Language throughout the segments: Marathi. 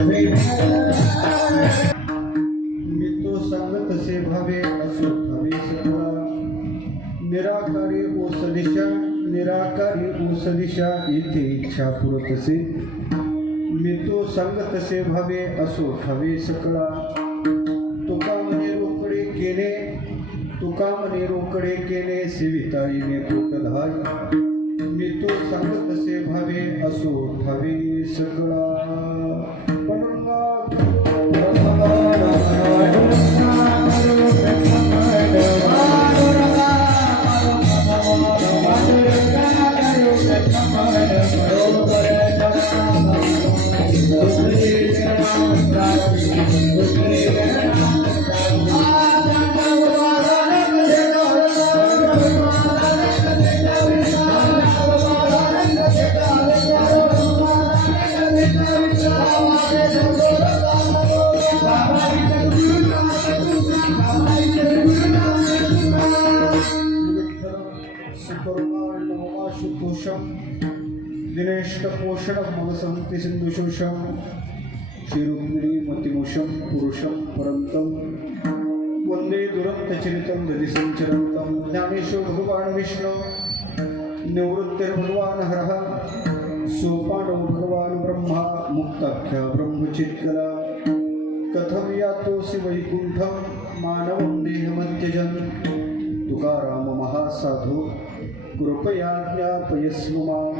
मी तो सांगत असे भावे असो हवे सकळा निराकारी ओस दिशा येथे इच्छा पुरत असे मी तो सांगत असे भावे असो हवे सकळा तुका मने रोकडे केले सेविताईने पोटधाय मी तो सांगत असे भावे असो हवे सकळा दिनेष्टपोषण मगसंति सिंधुशोषम श्रीरुक्मिणी मतिमोषम पुरुषम परंतम वंदे दुरंतचरितं दधिसंचरन्तं ज्ञानेश्वर भगवान विष्णु निवृत्तिर्भगवान हरः सोपानो भगवान ब्रह्मा मुक्ताख्या ब्रह्मचित्कला कथं यातोऽसि वैकुंठं मानवं देहमत्यजन् तुकाराम महासाधु कृपया ज्ञापयस्व मां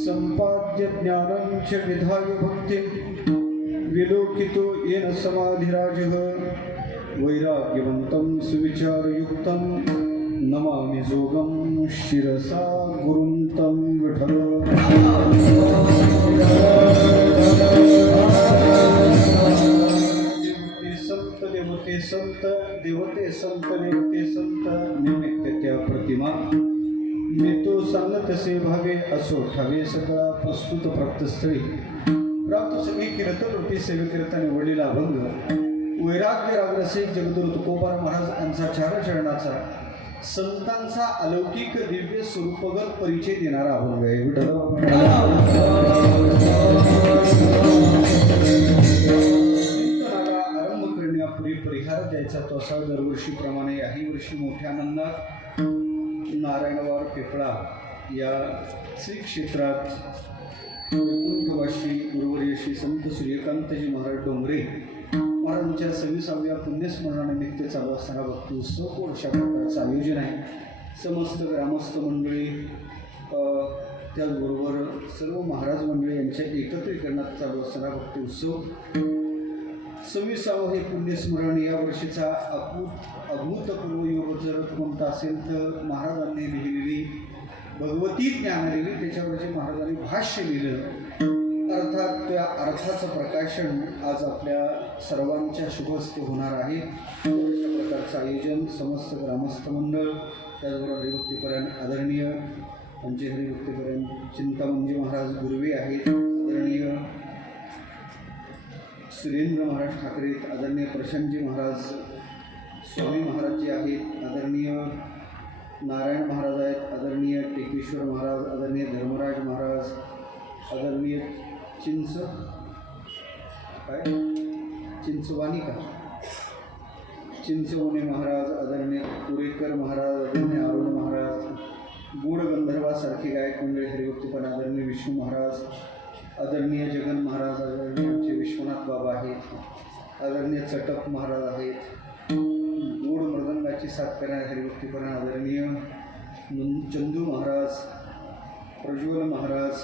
संपाद्य ज्ञानं च विधाय भक्तिं विलोकितो येन समाधिराजः वैराग्यवन्तं सुविचारयुक्तं नमामि जोगं शिरसा गुरुं तं विठल देवते संत देवते संत निमित्त त्या प्रतिमा मी तो सांगत असे भावे असो ठावे सकळा प्रस्तुत प्राप्तस्थळी प्राप्त सगळी कीर्तन रूपी सेवेकीर्तन निवडलेला अभंग वैराग्य रागरसिक जगद्गुरु तुकोबाराय महाराज यांचा चारचरणाचा संतांचा अलौकिक दिव्य स्वरूपगत परिचय देणारा अभंग आहे. आरंभ करण्यापूर्वी परिहार द्यायचा तो असा दरवर्षीप्रमाणे याही वर्षी मोठ्या आनंदात नारायणवार पेपळा या श्री क्षेत्रात वैकुंठवासी गुरुवर्य श्री संत सूर्यकांतजी महाराज डोंगरे महाराजांच्या 26व्या पुण्यस्मरणानिमित्त चालू असणारा भक्ती उत्सव अशा प्रकारचं आयोजन आहे. समस्त ग्रामस्थ मंडळी त्याचबरोबर सर्व महाराज मंडळी यांच्या एकत्रीकरणात चालू असणारा भक्ती उत्सव 26वं हे पुण्यस्मरण या वर्षीचा अभूतपूर्व योग जर कोणता असेल तर महाराजांनी लिहिलेली भगवती ज्ञानलेली त्याच्यावरचे महाराजांनी भाष्य लिहिलं अर्थात त्या अर्थाचं प्रकाशन आज आपल्या सर्वांच्या शुभस्ते होणार आहे. अशा प्रकारचं आयोजन समस्त ग्रामस्थ मंडळ त्याचबरोबर हरिभक्तीपर्यंत आदरणीय आमचे हरिभक्तीपर्यंत चिंतामणजी महाराज गुरवे आहेत, आदरणीय सुरेंद्र महाराज ठाकरे, आदरणीय प्रशांतजी महाराज स्वामी महाराज जे आहेत, आदरणीय नारायण महाराज आहेत, आदरणीय टेकेश्वर महाराज, आदरणीय धर्मराज महाराज, आदरणीय चिंचवणे महाराज, आदरणीय कुरेकर महाराज, आदरणीय अरुण महाराज, गूढ गंधर्वासारखी गायक मंडळी हरिभक्तीपण, आदरणीय विष्णू महाराज, आदरणीय जगन महाराज, आदरणीय आमचे विश्वनाथ बाबा आहेत, आदरणीय चटप महाराज आहेत, गोड मृदंगाची साथ करणारे हरिभक्तीपण, आदरणीय चंदू महाराज, प्रज्वल महाराज,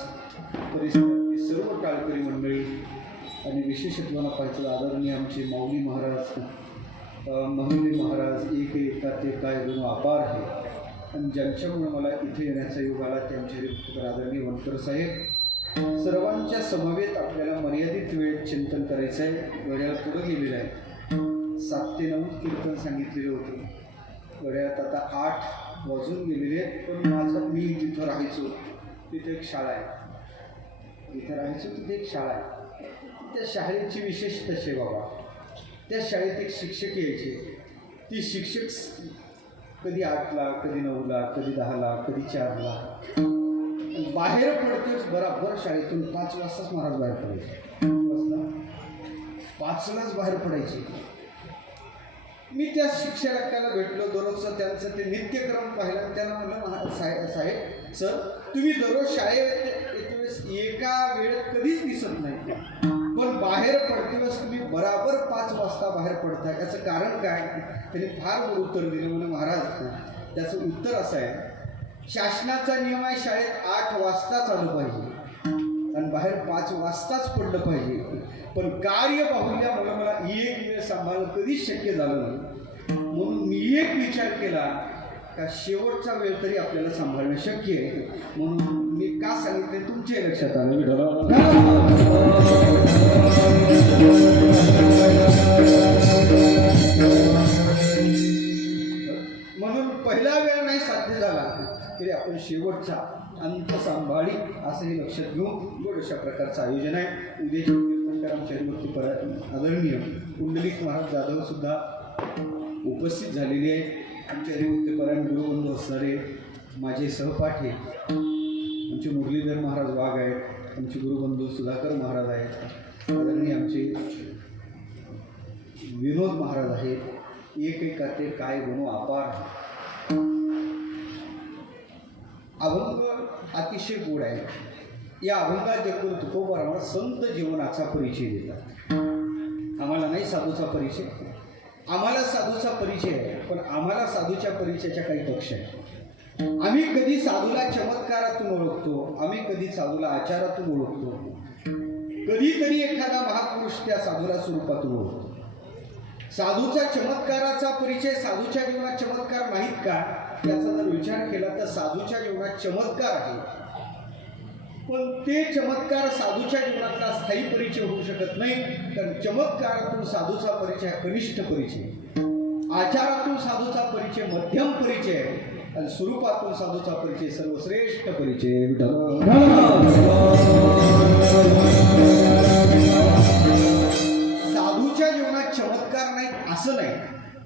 परिसरातील सर्व टाळकरी मंडळी आणि विशेषत्वानं पाहिजे आदरणीय आमचे माऊली महाराज, महिने महाराज एक येतात ते काय गुण अपार आहे आणि ज्यांच्यामुळे मला इथे येण्याचा योग आला ते आमचे हरिभक्तीपण आदरणीय वनकर साहेब. सर्वांच्या समवेत आपल्याला मर्यादित वेळेत चिंतन करायचं आहे. घड्याळ पुढं गेलेलं आहे. 7 ते 9 कीर्तन सांगितलेलं होतं. घड्याळात आता 8 वाजून गेलेले आहेत. पण मी जिथं राहायचो तिथे एक शाळा आहे. तिथे एक शाळा आहे. त्या शाळेची विशेषता आहे बाबा, त्या शाळेत एक शिक्षक यायचे. ती शिक्षक कधी 8ला, कधी 9ला, कधी 10ला, कधी 4ला बाहेर पडतेच. बराबर शाळेतून 5 वाजताच महाराज बाहेर पडायचे. 5लाच बाहेर पडायचे. मी त्या शिक्षकाला भेटलो, दररोजचं त्यांचं ते नित्यक्रम पाहिलं. त्यांना म्हणलं, साहेब सर, तुम्ही दररोज शाळेत वेळेस एका वेळेत कधीच दिसत नाही, पण बाहेर पडते वेळेस तुम्ही बराबर 5 वाजता बाहेर पडता, याचं कारण काय? त्यांनी फार गोड उत्तर दिलं. म्हणून महाराज, त्याचं उत्तर असं आहे, शासनाचा नियम आहे शाळेत 8 वाजताच आलं पाहिजे आणि बाहेर 5 वाजताच पडलं पाहिजे, पण कार्यबाहुल्यामुळे मला एक वेळ सांभाळणं कधीच शक्य झालं नाही. म्हणून मी एक विचार केला का शेवटचा वेळ तरी आपल्याला सांभाळणं शक्य आहे. म्हणून मी का सांगितले तुमच्या लक्षात आलं. म्हणून पहिला वेळ नाही साध्य झाला तरी आपण शेवटचा अंत सांभाळी असंही लक्षात घेऊन गोड अशा प्रकारचं आयोजन आहे. उद्या आमच्या हरिभक्त आदरणीय पुंडलिक महाराज जाधव सुद्धा उपस्थित झालेले आहे. आमच्या हरिभक्त गुरुबंधू असणारे माझे सहपाठी आमचे मुरलीधर महाराज वाघ आहेत, आमचे गुरुबंधू सुधाकर महाराज आहेत, आदरणीय आमचे विनोद महाराज आहेत. एकेकाते काय गुण अपार. अभंग अतिशय गोड आहे. या अभंगात देखील तुकोबा आम्हाला संत जीवनाचा परिचय देतात. आम्हाला नाही साधूचा परिचय, आम्हाला साधूचा परिचय आहे, पण आम्हाला साधूच्या परिचयाच्या काही पक्ष आहे. आम्ही कधी साधूला चमत्कारातून ओळखतो, आम्ही कधी साधूला आचारातून ओळखतो, कधीतरी एखादा महापुरुष त्या साधूला स्वरूपातून ओळखतो. साधूचा चमत्काराचा परिचय साधूच्या जीवनात चमत्कार नाहीत का याचा जर विचार केला तर साधूच्या जीवनात चमत्कार आहे, पण ते चमत्कार साधूच्या जीवनातला स्थायी परिचय होऊ शकत नाही. कारण चमत्कारातून साधूचा परिचय कनिष्ठ परिचय, आचारातून साधूचा परिचय मध्यम परिचय आणि स्वरूपातून साधूचा परिचय सर्वश्रेष्ठ परिचय. साधूच्या जीवनात चमत्कार नाही असं नाही,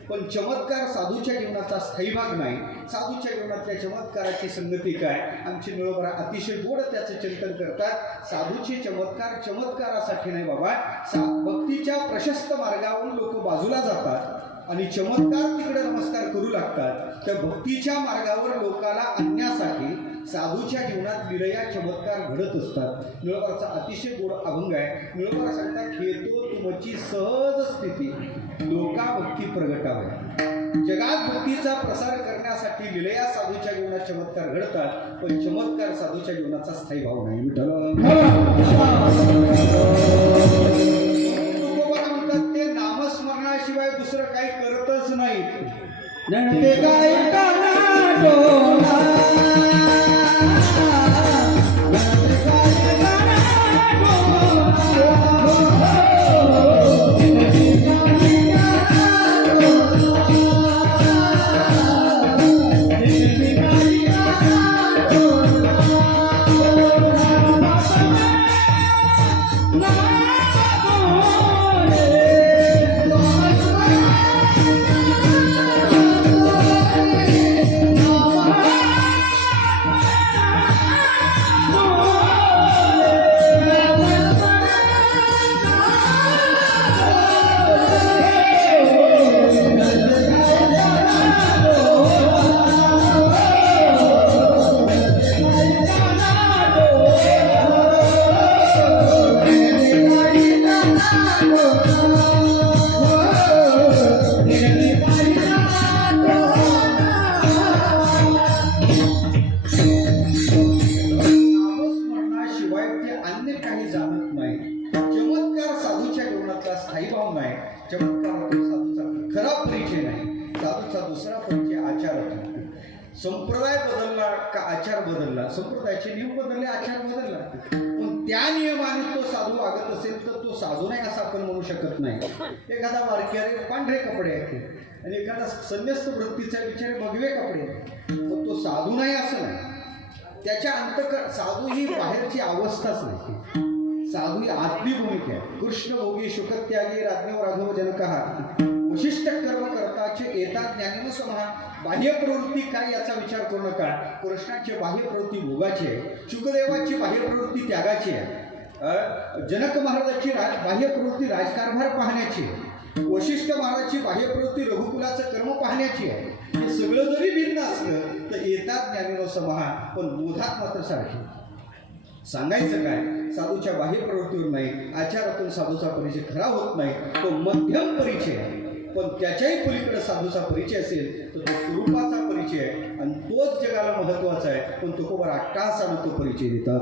पण चमत्कार साधूच्या जीवनाचा स्थायी भाग नाही. साधूच्या जीवनातल्या चमत्काराची संगती काय? आमची निळोबरा अतिशय गोड त्याचं चिंतन करतात. साधूचे चमत्कार चमत्कारासाठी नाही बाबा, भक्तीच्या प्रशस्त मार्गावरून लोक बाजूला जातात आणि चमत्कार तिकडे नमस्कार करू लागतात. त्या भक्तीच्या मार्गावर लोकाला आणण्यासाठी साधूच्या जीवनात विरया चमत्कार घडत असतात. निळोबराचा अतिशय गोड अभंग आहे. निळोबरा सांगतात, खेतो तुमची सहज स्थिती लोका भक्ती प्रगटावे. जगात भक्तीचा प्रसार करण्यासाठी विलया साधूच्या जीवनात चमत्कार घडतात, पण चमत्कार साधूच्या जीवनाचा स्थायी भाव नाही. म्हणतात ते नामस्मरणाशिवाय दुसरं काही करतच नाहीत. संप्रदाय बदलला का आचार बदलला? संप्रदायाचे नियम बदलले, आचार बदलला, पण त्या नियमाने तो साधू वागत असेल तर तो साधू नाही असं आपण म्हणू शकत नाही. एखादा वारकरी पांढरे कपडे आहेत आणि एखादा संन्यस्त वृत्तीचा विचार भगवे कपडे आहेत, पण तो साधू नाही असं नाही. त्याच्या साधू ही बाहेरची अवस्थाच नाही, साधू ही आतली भूमिका आहे. कृष्ण भोगी शुकत्यागी राज्ञो राघव जनकः विशिष्ट कर्म करताचे येतात ज्ञानेन समहा. बाह्य प्रवृत्ती काय याचा विचार करू नका. कृष्णाची बाह्य प्रवृत्ती भोगाची आहे, शुकदेवाची बाह्य प्रवृत्ती त्यागाची आहे. जनक महाराजांची बाह्य प्रवृत्ती राजकारभार पाहण्याची आहे, वशिष्ठ महाराजांची बाह्य प्रवृत्ती रघुकुलाचं कर्म पाहण्याची आहे. हे सगळं जरी भिन्न असलं तर येतात ज्ञानेनो समहा, पण बोधात मात्र सारखे. सांगायचं काय, साधूच्या बाह्य प्रवृत्तीवर नाही, आचारातून साधूचा परिचय खरा होत नाही, तो मध्यम परिचय आहे. पण त्याच्याही पलीकडे साधूचा परिचय असेल तर तो स्वरूपाचा परिचय आहे आणि तोच जगाला महत्वाचा आहे. पण तो खूप अट्टासानं तो परिचय देतात.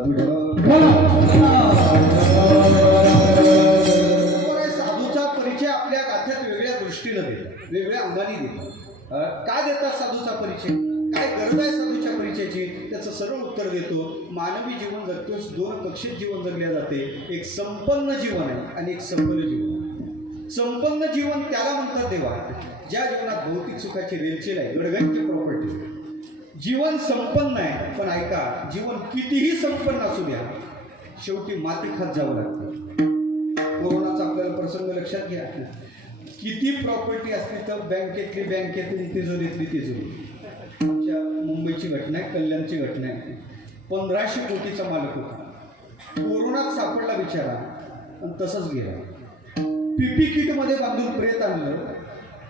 साधूचा परिचय आपल्या गाथ्यात वेगळ्या दृष्टीनं देतात, वेगळ्या अंगाने देतात. का देतात साधूचा परिचय, काय गरज आहे साधूच्या परिचयाची, त्याचं सरळ उत्तर देतो. मानवी जीवन जगतोस दोन कक्षेत जीवन जगले जाते, एक संपन्न जीवन आहे आणि एक सफल जीवन. संपन्न जीवन त्याला म्हणतात देवा, ज्या जीवनात भौतिक सुखाची रेलचेल आहे, गडगंज प्रॉपर्टी. जीवन संपन्न आहे, पण ऐका, जीवन कितीही संपन्न असू द्या, शेवटी माती खात जावं लागतं. कोरोनाचा आपल्याला प्रसंग लक्षात घ्या. किती प्रॉपर्टी असली तर बँकेतून तिजोरीतली तिजोरी. आमच्या मुंबईची घटना आहे, कल्याणची घटना आहे. 1500 कोटीचा मालक होता, कोरोनात सापडला बिचारा आणि तसंच गेला. पीपी किटमध्ये बांधून प्रेत आणलं,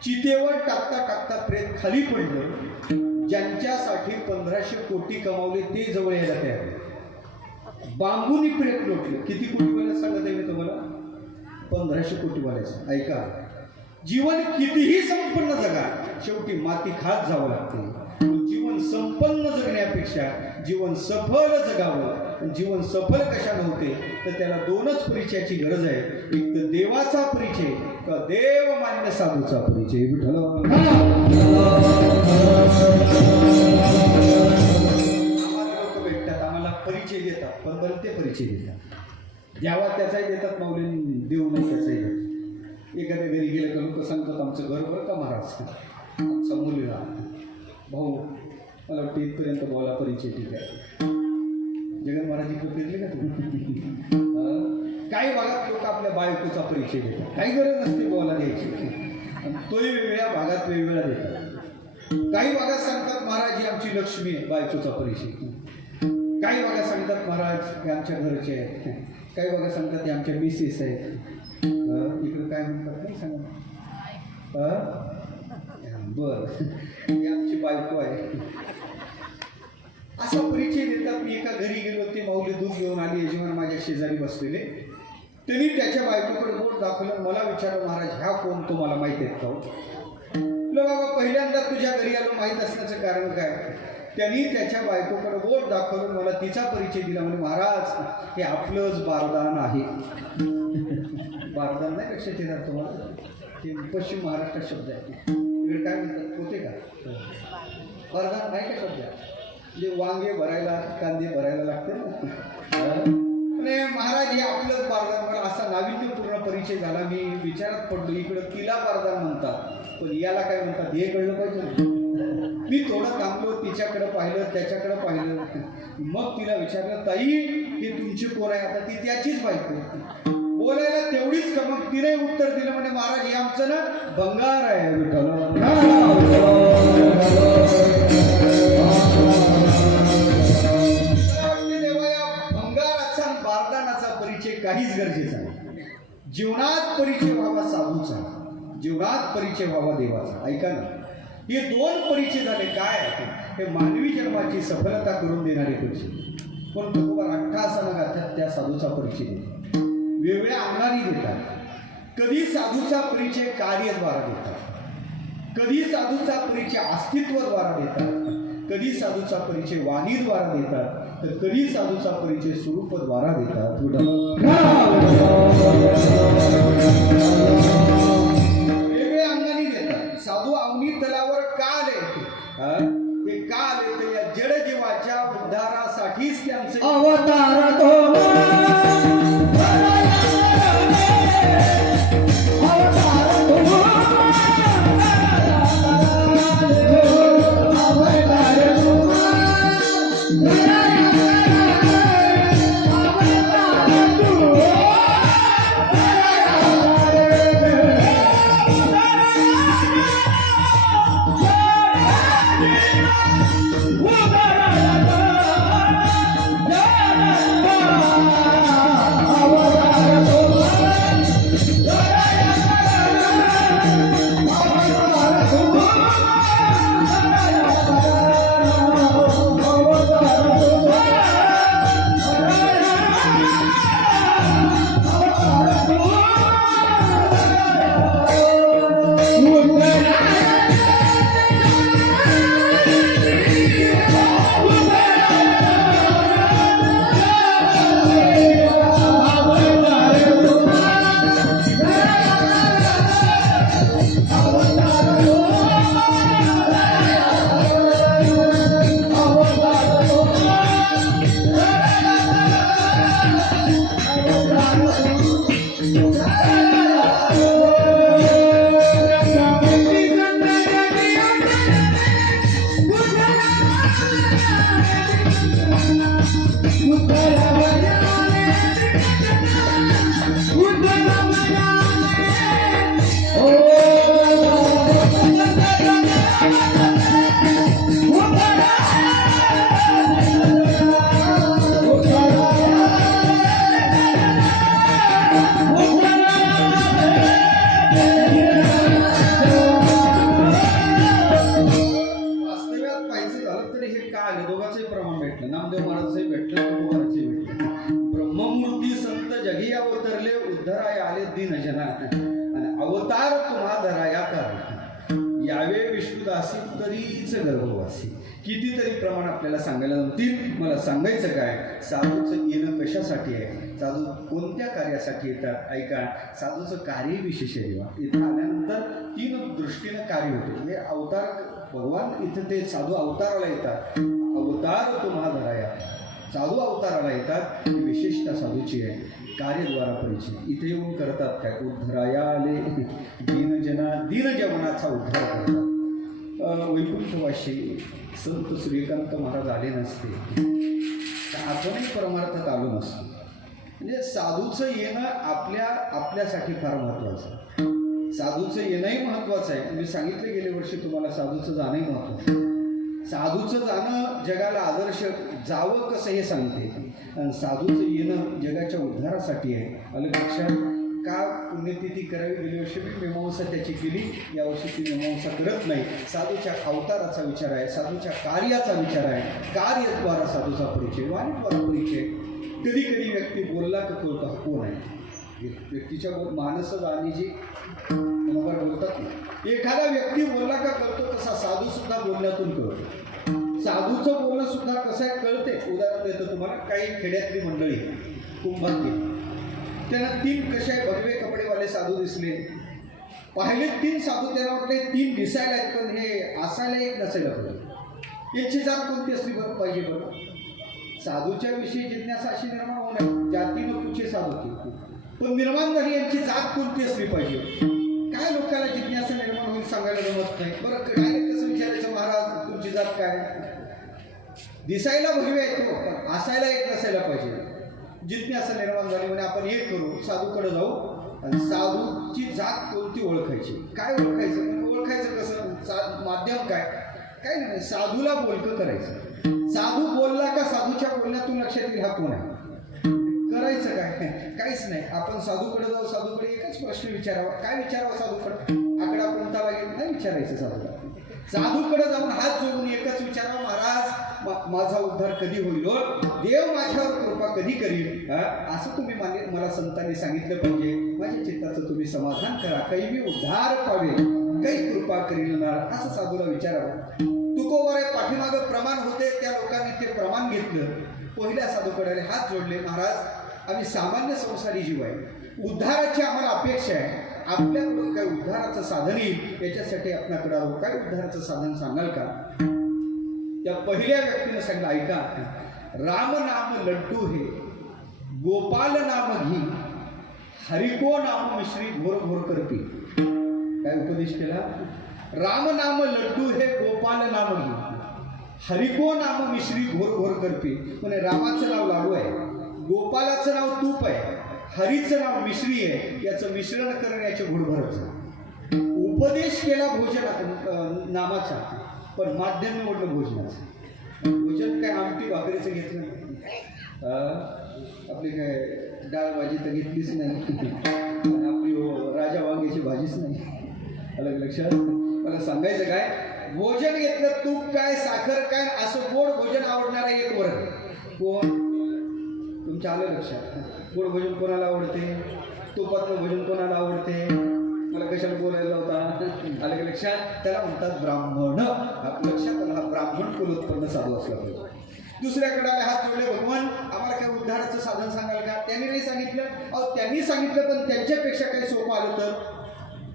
चितेवर टाकता प्रेत खाली पडलं. ज्यांच्यासाठी 1500 कोटी कमावले ते जवळ यायला तयार. बांबूनी प्रेत लोटलं. किती कोटीवाल्या सांगत आहे मी तुम्हाला, 1500 कोटीवाल्याचं. ऐका, जीवन कितीही संपन्न जगा, शेवटी माती खात जावं लागते. जीवन संपन्न जगण्यापेक्षा जीवन सफल जगावं. जीवन सफल कशाने होते तर त्याला दोनच परिचयाची गरज आहे, एक तर देवाचा परिचय, का देव मान्य साधूचा परिचय. आम्हाला लोक भेटतात, आम्हाला परिचय देतात, पण बनते परिचय देतात. द्यावा त्याचाही देतात माऊली, देऊ नाही त्याचाही देतात. एखाद्या घरी गेलं का लोक सांगतात आमचं घर बरं का महाराज, आमचा मुलगा भाऊ, मला वाटतं इथपर्यंत बोला परिचय ठीक आहे. जगन महाराज इकडे फिरले का तुम्ही? काही भागात लोक आपल्या बायकोचा परिचय देतात, काही गरज नसते बोला द्यायची, आणि तोही वेगळ्या भागात वेगवेगळा देतात. काही भागात सांगतात महाराज ही आमची लक्ष्मी आहे, बायकोचा परिचय. काही भागात सांगतात महाराज हे आमच्या घरचे आहेत, काही भागात सांगतात हे आमच्या मिसेस आहेत. इकडे काय म्हणतात नाही सांगा, बरं ही आमची बायको आहे, असा परिचय देतात. मी एका घरी गेलो, ते माऊली दूध घेऊन आली, यजमान माझ्या शेजारी बसलेले. त्यांनी त्याच्या बायकोकडे बोट दाखवलं, मला विचारलं महाराज ह्या कोण, तुम्हाला माहीत आहेत का? म्हटलं बाबा पहिल्यांदा तुझ्या घरी आलो, माहीत असण्याचं कारण काय? त्यांनी त्याच्या बायकोकडे बोट दाखवलं, मला तिचा परिचय दिला. म्हणजे महाराज हे आपलंच बारदान आहे. बारदान नाही लक्षात येणार तुम्हाला, ते पश्चिम महाराष्ट्र शब्द आहे. इकडे काय म्हणतात होते का बारदान नाही का शब्द? म्हणजे वांगे भरायला, कांदे भरायला लागते ना. महाराज हे आपलंच बारदान. मला असा नाविन्यपूर्ण परिचय झाला, मी विचारात पडलो. इकडं तिला बारदान म्हणतात, पण याला काय म्हणतात हे कळलं पाहिजे. मी थोडं थांबलो, तिच्याकडे पाहिलं, त्याच्याकडे पाहिलं. मग तिला विचारलं ताई हे तुमची कोण आहे? आता ती त्याचीच बायको. बोलायला तेवढीच का? मग तिने उत्तर दिलं म्हणे महाराज हे आमचं ना भंगार आहे. काहीच गरजेचं नाही. जीवनात परिचय व्हावा साधूचा, जीवनात परिचय व्हावा देवाचा. ऐका ना, हे दोन परिचय झाले काय? हे मानवी जन्माची सफलता करून देणारे परिचय. पण भगवान 88 गाथ्यात त्या साधूचा परिचय देतात, वेगवेगळ्या अंगाने देतात. कधी साधूचा परिचय कार्यद्वारा देतात, कधी साधूचा परिचय अस्तित्वाद्वारा देतात, कधी साधूचा परिचय वाणीद्वारा देतात, तर कधी साधूचा परिचय स्वरूपद्वारा देतात. वेगवेगळ्या अंगाने देतात. साधू अवनी तलावर का आले? ते का आले तर या जड जीवाच्या उद्धारासाठीच त्यांचे अवतार. दीनजना आणि अवतार तुम्हा धराया कारण यावे विष्णुदासी तरीच गर्भवासी. कितीतरी प्रमाण आपल्याला सांगायला जमतील. मला सांगायचं काय, साधूचं येणं कशासाठी आहे, साधू कोणत्या कार्यासाठी येतात. ऐका, साधूचं कार्य विशेष आहे. इथं आल्यानंतर 3 दृष्टीनं कार्य होते. म्हणजे अवतार भगवान इथं ते साधू अवताराला येतात. अवतार तुम्हा धराया, साधू अवताराला येतात. ही विशेषता साधूची आहे. कार्यद्वारा परिचय इथे येऊन करतात काय, उद्धराया आले दीनजनाचा उद्धार करतात. वैकुंठवाशी संत सूर्यकांत महाराज आले नसते तर आपणही परमार्थात आलो नसतो. म्हणजे साधूचं येणं आपल्यासाठी फार महत्त्वाचं. साधूचं येणंही महत्त्वाचं आहे. मी सांगितलं गेल्या वर्षी तुम्हाला, साधूचं जाणंही महत्त्वाचं आहे. साधूचं जाणं जगाला आदर्श जावं कसं हे सांगते. आणि साधूचं येणं जगाच्या उद्धारासाठी आहे. अलग लक्षात का पुण्यतिथी करावी. गेल्या वर्षी मी मीमांसा त्याची केली, यावर्षी ती मीमांसा करत नाही. साधूच्या अवताराचा विचार आहे, साधूच्या कार्याचा विचार आहे. कार्यद्वारा साधूचा परिचय, वाणीद्वारा परिचय. कधी कधी व्यक्ती बोलला का कळतं कोण आहे. व्यक्तीच्या मानस आणि जी नंबर बोलतात ना, एखादा व्यक्ती बोलला का कळतो, तसा साधू सुद्धा बोलण्यातून कळतो. साधूचं बोलणं सुद्धा कसं आहे कळते. उदाहरण देतो तुम्हाला. काही खेड्यातली मंडळी कुंभातली, त्यांना 3 कसे भगवे कपडेवाले साधू दिसले. पाहिले 3 साधू, त्यांना वाटले 3 दिसायला आहेत, पण हे असायला एक नसायला पाहिजे. याची जात कोणती असली बरं पाहिजे. बरं, साधूच्या विषयी जिज्ञासा अशी निर्माण होऊ नये. जातीनं तुझे साधू पण निर्माण झाली, यांची जात कोणती असली पाहिजे. काय लोकांना जिज्ञासा निर्माण होईल सांगायला जमत नाही. बरं, डायरेक्ट कसं विचारायचं, महाराज तुमची जात काय. दिसायला भगवे आहेत तो, पण असायला एक नसायला पाहिजे. जिज्ञासा निर्माण झाली म्हणजे आपण एक करू, साधूकडे जाऊ आणि साधूची जात कोणती ओळखायची. काय ओळखायचं म्हणजे ओळखायचं कसं, माध्यम काय नाही, साधूला बोलकं करायचं. साधू बोलला का साधूच्या बोलण्यातून लक्षात येईल हा कोण आहे. करायचं काय, काहीच नाही. आपण साधूकडे जाऊ, साधूकडे एकच प्रश्न विचारावा. काय विचारावा साधूकडे, आकडा कोणता लागेल नाही विचारायचं साधूला. साधूकडे जाऊन हात जोडून एकच विचारावा, महाराज माझा उद्धार कधी होईल, देव माझ्यावर कृपा कधी करील. असं तुम्ही मला संतांनी सांगितलं पाहिजे. माझ्या चित्ताचं तुम्ही समाधान करा, काही मी उद्धार पावे, काही कृपा करील ना, असं साधूला विचारावं. तुकोबरे पाठीमागं प्रमाण होते, त्या लोकांनी ते प्रमाण घेतलं. पहिल्या साधूकडे हात जोडले, महाराज आम्ही सामान्य संसारी जीव आहे, उद्धाराची आम्हाला अपेक्षा आहे. आपल्याकडून काही उद्धाराचं साधन येईल, याच्यासाठी आपल्याकडे आलो, काय उद्धाराचं साधन सांगाल का. त्या पहिल्या व्यक्तीने सांगितलं, ऐका, राम नाम लड्डू हे गोपाल नाम घी, हरिको नाम मिश्री घोर घोर करती. काय उपदेश केला. राम नाम लड्डू हे गोपाल नाम घी, हरिको नाम मिश्री घोर घोर करती. म्हणजे रामाचं नाव लाडू आहे, गोपालाचं नाव तूप आहे, हरीचं नाव मिश्री आहे. याचं मिश्रण करण्याचे घोडभराचं उपदेश केला भोजन नामाचा, पण माध्यम निवडलं भोजनाचं. भोजन काय आमटी भाकरीचं घेतलं नाही, आपली काय डाळ भाजी तर घेतलीच नाही, आपली राजा वांग्याची भाजीच नाही. अलग लक्षात. मला सांगायचं काय, भोजन घेतलं, तूप काय साखर काय, असं गोड भोजन आवडणारा एक वर्ग कोण तुमच्या आलं लक्षात. गोड भोजन कोणाला आवडते, तुपातलं भोजन कोणाला आवडते. मला कशाला बोलायला होता, आलं लक्षात. त्याला म्हणतात ब्राह्मण. लक्षात आला, ब्राह्मण कुलोत्पन्न साधू असला पाहिजे. दुसऱ्याकडे हात जोडले, भगवान आम्हाला काय उद्धाराचं साधन सांगाल का. त्यांनी नाही सांगितलं. अहो त्यांनी सांगितलं, पण त्यांच्यापेक्षा काही सोपं आलं तर,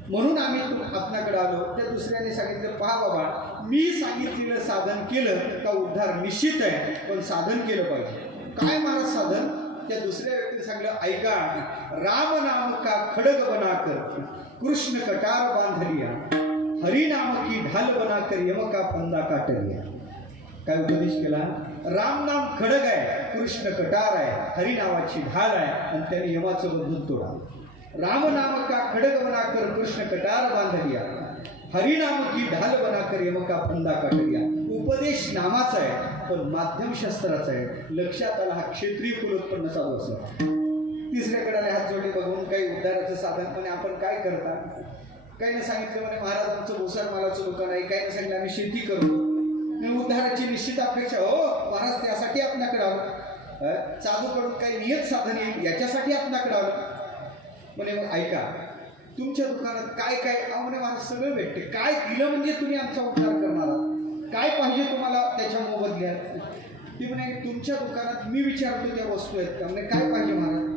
म्हणून आम्ही आपल्याकडे आलो. त्या दुसऱ्याने सांगितलं, पहा बाबा मी सांगितलेलं साधन केलं का उद्धार निश्चित आहे, पण साधन केलं पाहिजे. काय महाराज साधन. त्या दुसऱ्या व्यक्तीने सांगितलं, ऐका, राम नाम का खडग बनाकर कृष्ण कटार बांधलिया, हरी नाम की ढाल बनाकर यमका फंदा काटलिया. काय उपदेश केला. राम नाम खडग आहे, कृष्ण कटार आहे, हरी नावाची ढाल आहे, आणि त्याने यमाचं बंधन तोडा. राम नाम का खडग बनाकर कृष्ण कटार बांधलिया, हरी नाम की ढाल बनाकर यमका फंदा काटलिया. उपदेश नामाचा आहे, पण माध्यम शस्त्राचा आहे. लक्षात आला, हा क्षत्रिय कुलोत्पन्न साधू असला. तिसऱ्याकडे हात जोडले, बघून काही उद्धाराचं साधन. पण आपण काय करता. काही नाही सांगितलं म्हणे महाराज आमचं भोसर मालाचं दुकान आहे, काही नाही सांगितलं आम्ही शेती करतो, उद्धाराची निश्चित अपेक्षा. हो महाराज त्यासाठी आपल्याकडे आलो. साधूकडून काही नियत साधन येईल याच्यासाठी आपल्याकडे आलो. म्हणे मग ऐका, तुमच्या दुकानात काय काय? म्हणे मला सगळं भेटते. काय दिलं म्हणजे तुम्ही आमचा उद्धार करणार आहात? काय पाहिजे तुम्हाला त्याच्या मोबदल्यात? ती म्हणे तुमच्या दुकानात मी विचारतो त्या वस्तू आहेत का? म्हणे काय पाहिजे महाराज?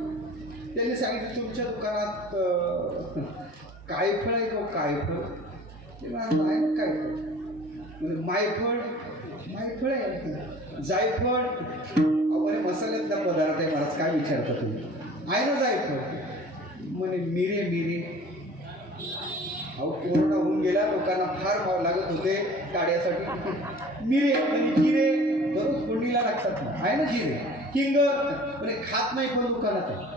त्यांनी सांगितलं तुमच्या दुकानात काय फळ आहे का? काय फळ? ते म्हणाल आहे ना काय फळ? म्हणजे मायफळ. मायफळ आहे. जायफळ म्हणे मसाल्यातला पदार्थ आहे महाराज, काय विचारता तुम्ही? आहे ना जायफळ. म्हणे मिरे. मिरे अहो कोरोना होऊन गेला, लोकांना फार भाव लागत होते काड्यासाठी. मिरे आणि जिरे दररोज फोडणीला लागतात ना. आहे ना जिरे. हिंग म्हणे खात नाही पण दुकानात आहे.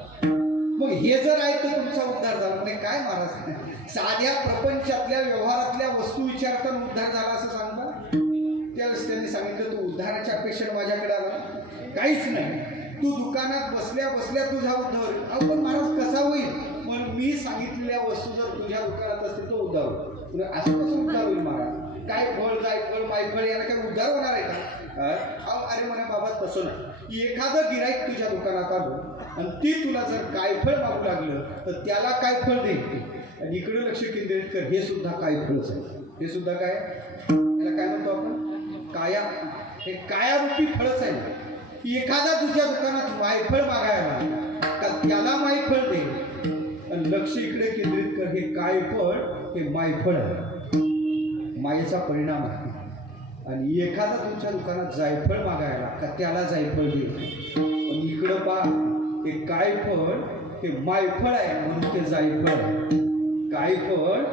मग हे जर आहे तर तुमचा उद्धार झाला. म्हणजे काय महाराज, साध्या प्रपंचातल्या व्यवहारातल्या वस्तू विचारताना उद्धार झाला असं सांगता? त्यावेळेस त्यांनी सांगितलं तू उद्धाराच्या अपेक्षेने माझ्याकडे आला? काहीच नाही. तू दुकानात बसल्या बसल्या तुझा उद्धार. अहो पण महाराज कसा होईल? म्हणून मी सांगितलेल्या वस्तू जर तुझ्या दुकानात असतील तर उद्धार होईल. असं कसं उद्धार होईल महाराज? काय फळ, जायफळ, मायफळ याला काय उद्धार होणार आहे का? अरे म्हणे बाबा तसं नाही. एखादं गिराईक तुझ्या दुकानात आलं आणि ती तुला जर काय फळ मागू लागलं तर त्याला काय फळ दे. आणि इकडे लक्ष केंद्रित कर, हे सुद्धा काय फळच आहे. हे सुद्धा काय, याला काय म्हणतो आपण? काया. हे कायारूपी फळच आहे. एखादा तुझ्या दुकानात मायफळ मागायला का त्याला मायफळ दे. आणि लक्ष इकडे केंद्रित कर, हे काय फळ, हे मायफळ आहे. मायेचा परिणाम आहे. आणि एखादा तुमच्या दुकानात जायफळ मागायला का त्याला जायफळ दे. पण इकडं पहा, हे काय फळ, हे मायफळ आहे म्हणून ते जायफळ आहे. काय फळ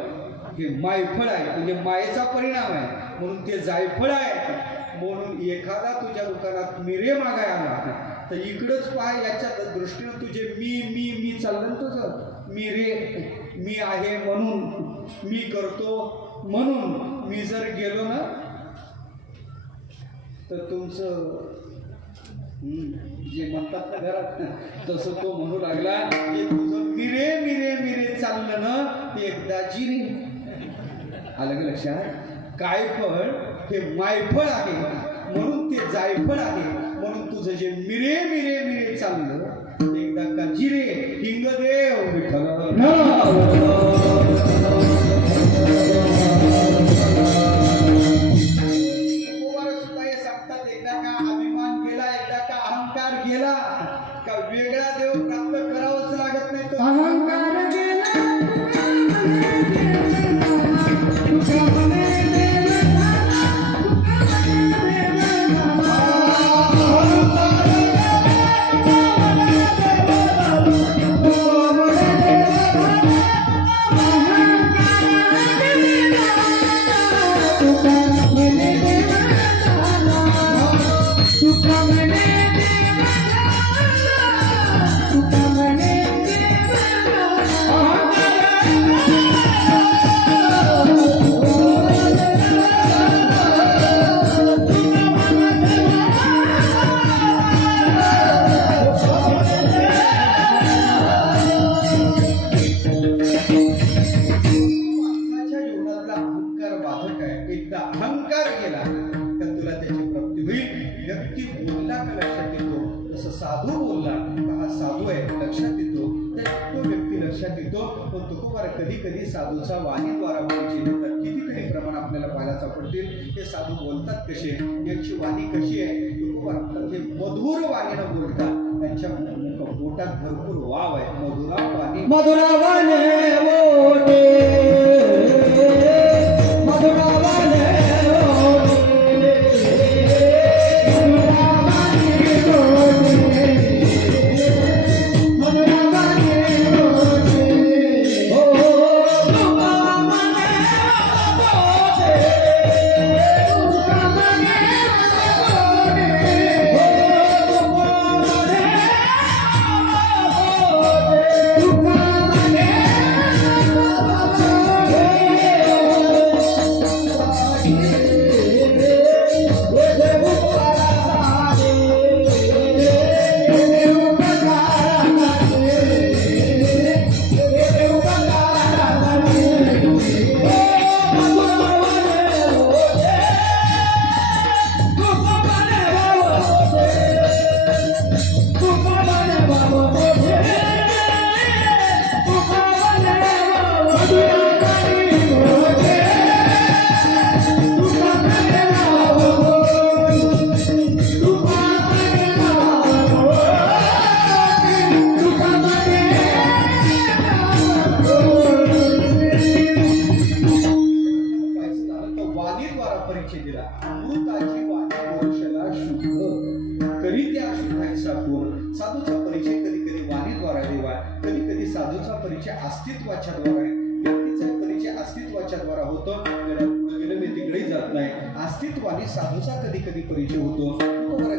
हे मायफळ आहे म्हणजे मायेचा परिणाम आहे म्हणून ते जायफळ आहे. म्हणून एखादा तुझ्या दुकानात मिरे मागाय आला तर इकडंच पहा, याच्या दृष्टीनं तुझे मी चाललं तुझं. मिरे मी आहे म्हणून, मी करतो म्हणून. मी जर गेलो ना तर तुमचं जे म्हणतात ना घरात तसं तो म्हणू लागला, जे तुझं मिरे मिरे मिरे चाललं ना ते एकदा जिरे. आलं का लक्षात? काय फळ हे मायफळ आहे म्हणून ते जायफळ आहे. म्हणून तुझं जे मिरे मिरे मिरे चाललं ते एकदा का जिरे. हिंगदेव विठ्ठल. गेला का वेगळा देव प्राप्त करावाच लागत नाही. तो अहंकार अहंकार गेला तर तुला त्याची प्राप्ती होईल. व्यक्ती बोलला का लक्षात येतो, तसं साधू बोलला का हा साधू आहे लक्षात येतो, तो व्यक्ती लक्षात येतो. पण तुकोबार कधी कधी साधूचा वाणीद्वारा बोलायचे तर कितीतरी प्रमाण आपल्याला पाहायला सापडतील. हे साधू बोलतात कसे, यांची वाणी कशी आहे? तुकोबार हे मधुर वाणीनं बोलतात. त्यांच्या पोटात भरपूर वाव आहे. मधुरा वाणी मधुरा वाणी Come on, अस्तित्वाच्या द्वारा आहे. व्यक्तीचा परिचय अस्तित्वाच्या द्वारा होतो. गेलं मी तिकडेही जात नाही. अस्तित्वाने साधूचा कधी कधी परिचय होतो.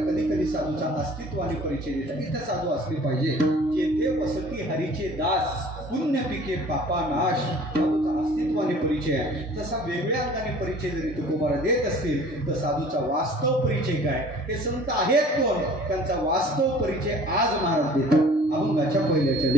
कधी कधी साधूचा अस्तित्वाने परिचय देतात. इथं साधू असले पाहिजे. जेथे वसती हरीचे दास, पुण्य पिके पापा नाश. साधूचा अस्तित्वाने परिचय आहे. तसा वेगळ्या अंगाने परिचय जरी तुकोबारा देत असतील तर साधूचा वास्तव परिचय काय, हे संत आहेत कोण, त्यांचा वास्तव परिचय आज महाराज देतात. अभंगाच्या पहिल्याच्या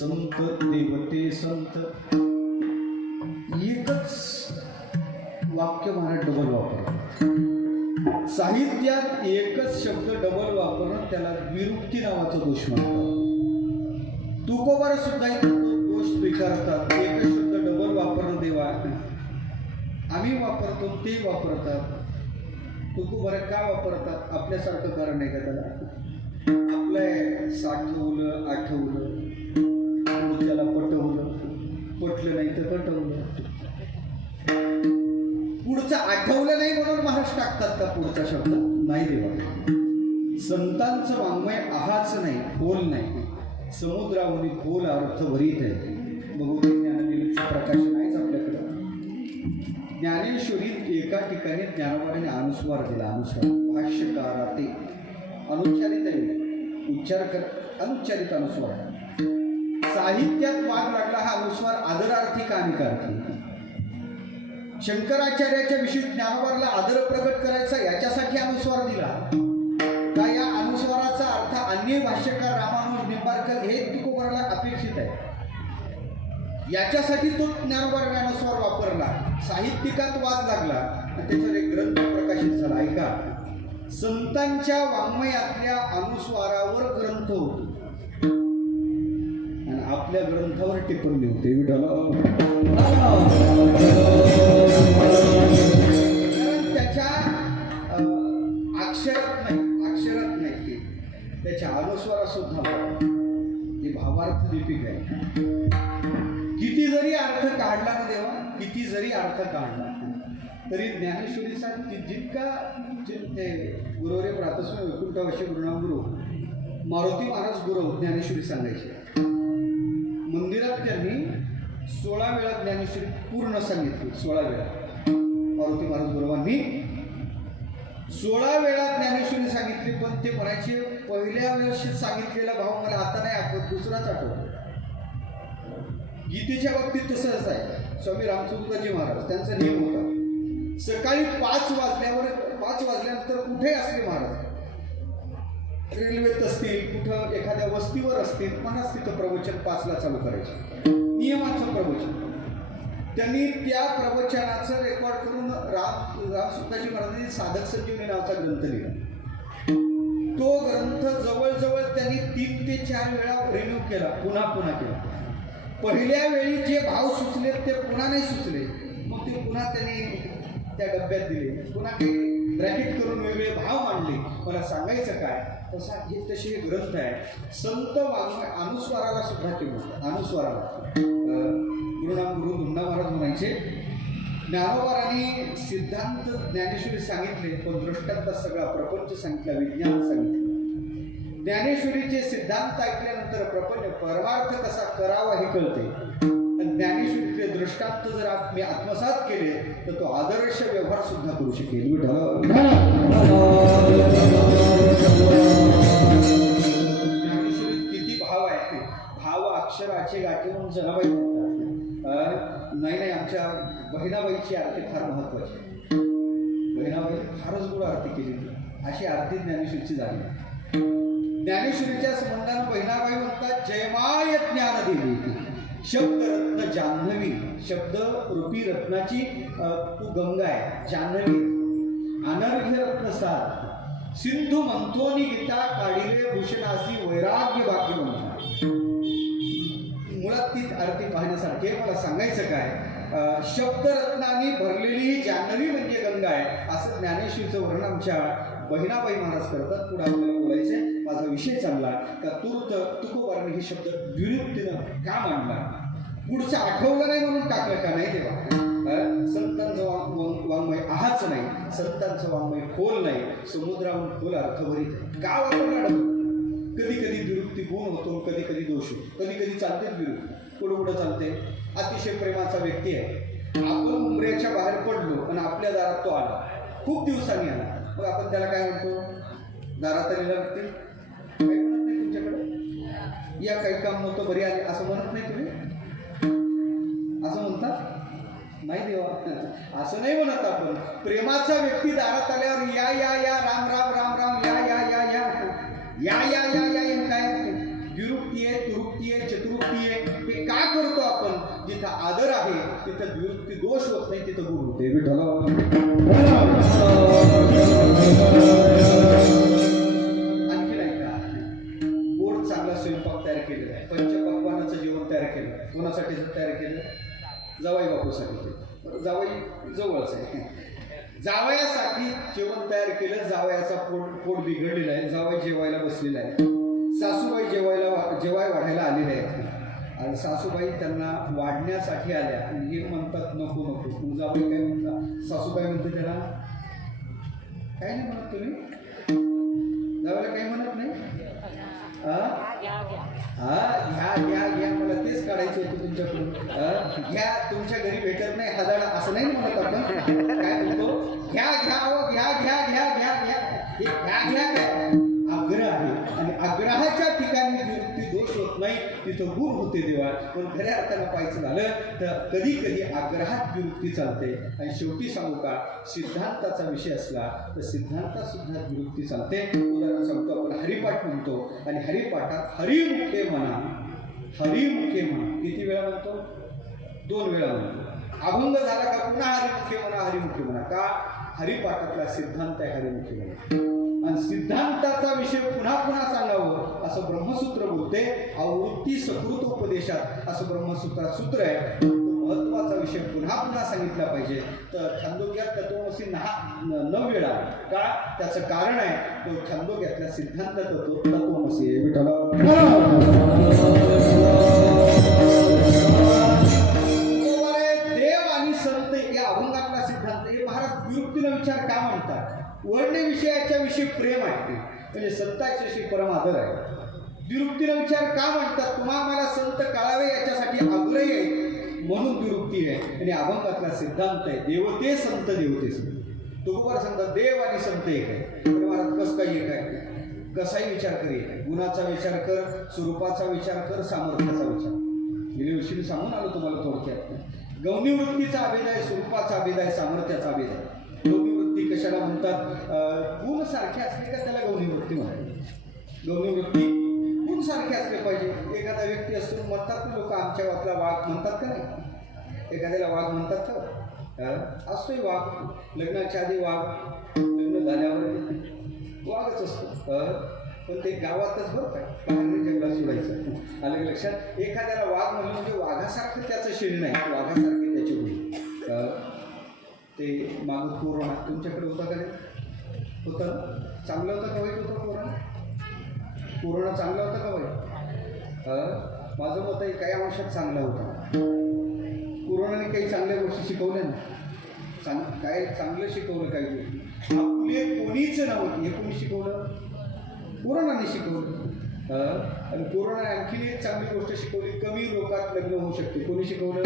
संत देवते संत वाक्य महाराज डबल वापरतात. साहित्यात एकच शब्द डबल वापरणं त्याला विरुक्ती नावाचा दोष म्हणतात. तुकोबार सुद्धा तो दोष स्वीकारतात. एकच शब्द डबल वापरणं देवा आम्ही वापरतो ते वापरतात. तुकोबार का वापरतात? आपल्यासारखं कारण आहे का त्याला? आपलं साठवलं आठवलं त्याला पटवलं, पटलं नाही तर पटवलं. पुढचं आठवलं नाही म्हणून महाराज टाकतात का पुढचा शब्द? नाही देवा. संतांचं वाङ्मय आहाच नाही, खोल नाही. समुद्रावरी खोल अर्थ भरीत आहे. भगवती ज्ञानदेवीचं प्रकाश नाहीच आपल्याकडं. ज्ञानेश्वरीत एका ठिकाणी ज्ञानोबाने अनुस्वार दिला. अनुस्वार भाष्यकारा ते अनुच्चारित आहे, उच्चार कर, अनुच्चारित अनुस्वार. साहित्यात वाद लागला हा अनुस्वार आदरार्थी का अनिकार्थी? शंकराचार्याच्या विषयी ज्ञानोबाला आदर प्रकट करायचा याच्यासाठी अनुस्वार दिला का या अनुस्वाराचा अर्थ अन्य भाष्यकार रामानुज निंबाळकर हे तुकोबाराला अपेक्षित आहे याच्यासाठी तो ज्ञानोबाने अनुस्वार वापरला. साहित्यिकात वाद लागला आणि त्याच्यावर एक ग्रंथ प्रकाशित झाला. ऐका, संतांच्या वाङ्मयातल्या अनुस्वारावर ग्रंथ होतो आणि आपल्या ग्रंथावर टिप्पणी होते. कारण त्याच्या अक्षरात नाही त्याच्या अनुस्वारात सुद्धा ही भावार्थ लिपिक आहे. किती जरी काढला ना देवा, किती जरी अर्थ काढला तरी ज्ञानेश्वरीचा जितका ते गुरुवरे प्रातस्म वैकुंठवाशी गुरुनाम गुरु मारुती महाराज गुरु ज्ञानेश्वरी सांगायचे. मंदिरात त्यांनी 16 वेळा ज्ञानेश्वरी पूर्ण सांगितली. 16 वेळा मारुती महाराज गुरुवांनी 16 वेळा ज्ञानेश्वरी सांगितली. पण ते म्हणायचे पहिल्या वेळेस सांगितलेला भाव मला आता नाही आठवत, दुसराच आठवतो. गीतेच्या बाबतीत तसंच आहे. स्वामी रामचंद्रजी महाराज त्यांचा नियम होता, सकाळी 5 वाजल्यानंतर कुठे असले महाराज, रेल्वेत असतील, कुठं एखाद्या वस्तीवर असतील, मनाच तिथं प्रवचन 5ला चालू करायचे. नियमाचं प्रवचन. त्यांनी त्या प्रवचनाचं रेकॉर्ड करून रामसुद्धाजी महाराजांनी साधक संजीवनी नावाचा ग्रंथ लिहिला. तो ग्रंथ जवळजवळ त्यांनी 3 ते 4 वेळा रिन्यू केला, पुन्हा केला. पहिल्या वेळी जे भाव सुचले ते पुन्हा नाही सुचले, मग ते पुन्हा त्यांनी त्या डब्यात दिले, पुन्हा काही ब्रॅकेट करून वेगवेगळे भाव मांडले. मला सांगायचं काय, तसे हे ग्रंथ आहे. संत वाङ्मय अनुस्वाराला सुद्धा केलं. अनुस्वाराला गुरुनाम गुरु धुंडा महाराज म्हणायचे, ज्ञानोबारांनी सिद्धांत ज्ञानेश्वरी सांगितले, पण दृष्टांत सगळा प्रपंच सांगितला, विज्ञान सांगितलं. ज्ञानेश्वरीचे सिद्धांत ऐकल्यानंतर प्रपंच परमार्थ कसा करावा हे कळते. ज्ञानेश्वरीचे दृष्टांत जर मी आत्मसात केले तर तो आदर्श व्यवहार सुद्धा करू शकेल. ज्ञानेश्वरीत किती भाव आहे, भाव अक्षराचे गाठी म्हणून जनाबाई म्हणतात. नाही आमच्या बहिणाबाईची आरती फार महत्वाची. बहिणाबाई फारच गोड आरती केली, अशी आरती ज्ञानेश्वरीची झाली. ज्ञानेश्वरीच्या संबंधानं बहिणाबाई म्हणतात, जयमाय ज्ञानदेवी शब्दरत्न जान्हवी. शब्द रूपी रत्नाची तू गंगा आहे जान्हवी. अनर्घ्य रत्नसार सिंधू मंथोनी गीता काढिले भूषणासी वैराग्य बाकी म्हणतात. मुळात ती आरती पाहण्यासारखी. मला सांगायचं काय, शब्दरत्नाने भरलेली जान्हवी म्हणजे गंगा आहे, असं ज्ञानेश्वरीचं वर्णन आमच्या बहिणाबाई महाराज करतात. पुढे आपल्याला बोलायचंय. माझा विषय चालला का तूर्त तुकोबाराने हे शब्द विरुक्तीनं का मांडला, पुढचं आठवलं नाही म्हणून टाकलं का नाही तेव्हा. संतांचं वाङ्मय आहाच नाही, संतांचं वाङ्मय खोल नाही, समुद्राहून खोल अर्थभरीत आहे. का वापरला कधी कधी विरुक्ती गुण होतो, कधी कधी दोष होतो, कधी कधी चालतेच विरुक्ती. पुढं चालते. अतिशय प्रेमाचा व्यक्ती आहे, आपण उमऱ्याच्या बाहेर पडलो आणि आपल्या दारात तो आला, खूप दिवसांनी आला, मग आपण त्याला काय म्हणतो, दारात आलेला व्यक्ती काही म्हणत नाही तुमच्याकडे, या काही काम नव्हतं बरी आली असं म्हणत नाही तुम्ही, असं म्हणतात नाही देवा, असं नाही म्हणत आपण. प्रेमाचा व्यक्ती दारात आल्यावर या या या राम राम राम राम या या या या या या या या या काय द्विरुक्ती आहे, तुरुक्ती आहे, चतुरुक्ती आहे. हे का करतो आपण? जिथं आदर आहे तिथं द्विरुक्ती दोष होत नाही, तिथं गुरु होते. आणखी नाही का, गोड चांगला स्वयंपाक तयार केलेला आहे, पंचपक्वानाचं जेवण तयार केलं. कोणासाठी तयार केलं? जावई बापूसाठी. जावई जवळच आहे, जावयासाठी जेवण तयार केलं. जावयाचा पोट बिघडलेला आहे, जावई जेवायला बसलेला आहे. सासूबाई जेवाय वाढायला आलेले आहेत आणि सासूबाई त्यांना वाढण्यासाठी आल्या आणि हे म्हणतात नको नको. जावई काय म्हणतात? सासूबाई म्हणते त्याला काय नाही म्हणत तुम्ही, जावयाला काही म्हणत नाही. घ्या घ्या घ्या, मला तेच काढायचं होतं तुमच्याकडून. घ्या, तुमच्या घरी भेटत नाही हजारा असं नाही म्हणत आपण. काय म्हणतो? घ्या घ्या घ्या घ्या घ्या घ्या घ्या घ्या घ्या घ्या. आग्रह आहे आणि आग्रहाच्या ठिकाणी ती दोष होत नाही, तिथं गुण होते देवा. पण खऱ्या अर्थानं पाहायचं झालं तर कधी कधी आग्रहात विरुक्ती चालते. आणि शेवटी सांगू का, सिद्धांताचा विषय असला तर सिद्धांतात सुद्धा विरुक्ती चालते. उदाहरण सांगतो, आपण हरिपाठ म्हणतो आणि हरिपाठात हरिमुखे म्हणा, हरिमुखे म्हणा किती वेळा म्हणतो? 2 वेळा म्हणतो. अभंग झाला का पुन्हा हरिमुखे म्हणा, हरिमुखे म्हणा. का? हरिपाठातला सिद्धांत आहे हरिमुखे म्हणा. आणि सिद्धांताचा विषय पुन्हा पुन्हा सांगावं असं ब्रह्मसूत्र बोलते. आवृत्ती सकृतोपदेशात असं ब्रह्मसूत्रात सूत्र आहे. महत्वाचा विषय पुन्हा पुन्हा सांगितला पाहिजे. तर छांदोग्यात तत्वमसी 9 वेळा. का? त्याचं कारण आहे तो छांदोग्यातल्या सिद्धांत तत्वमसी आहे. विठ्ठल विरुक्तीनं विचार का म्हणतात? वर्ण्य विषयाच्या विषयी प्रेम आहे ते, म्हणजे संतांच्या विषयी परम आदर आहे. द्विरुक्तीनं विचार का म्हणतात? तुम्हाला मला संत कळावे याच्यासाठी आग्रही आहे म्हणून द्विरुक्ती आहे. आणि अभंगातला सिद्धांत आहे देवते संत देवते संत. तुकोबार सांगतात देव आणि संत एक आहे. तर महाराज कसं काही एक आहे? कसाही विचार कर एक आहे. गुणाचा विचार कर, स्वरूपाचा विचार कर, सामर्थ्याचा विचार. गेल्या वर्षी सांगून आलो तुम्हाला थोडक्यात. गौणी वृत्तीचा अभेद आहे, स्वरूपाचा अभेद आहे, सामर्थ्याचा अभेद आहे. गौणी वृत्ती कशाला म्हणतात? गुण सारखे असले का त्याला गौणी वृत्ती म्हणतात. गौणी वृत्ती गुण सारखे असले पाहिजे. एखादा व्यक्ती असतो म्हणतात ना लोक आमच्या वाटला वाघ म्हणतात का नाही? एखाद्याला वाघ म्हणतात का? असतोय वाघ. लग्नाच्या आधी वाघ, लग्न झाल्यावर वाघच असतो. पण ते गावातच बरं काय बाहेर जंगलात सोडायचं. आलं लक्षात? एखाद्याला वाघ म्हणलं म्हणजे वाघासारखं त्याचं शरीर नाही, वाघासारखे त्याचे गुण. ते मागं कोरोना तुमच्याकडे होता का नाही? होता ना? चांगलं होतं का वाईट होतं कोरोना? कोरोना चांगला होता का वाईट? माझं मत आहे काही अंशात चांगला होता. कोरोनाने काही चांगल्या गोष्टी शिकवल्या ना, काय चांगलं शिकवलं काही गोष्टी. आपले कोणीच नव्हती हे कोणी शिकवलं? कोरोनाने शिकवलं. आणि कोरोना आणखीन एक चांगली गोष्ट शिकवली, कमी लोकात लग्न होऊ शकते. कोणी शिकवलं?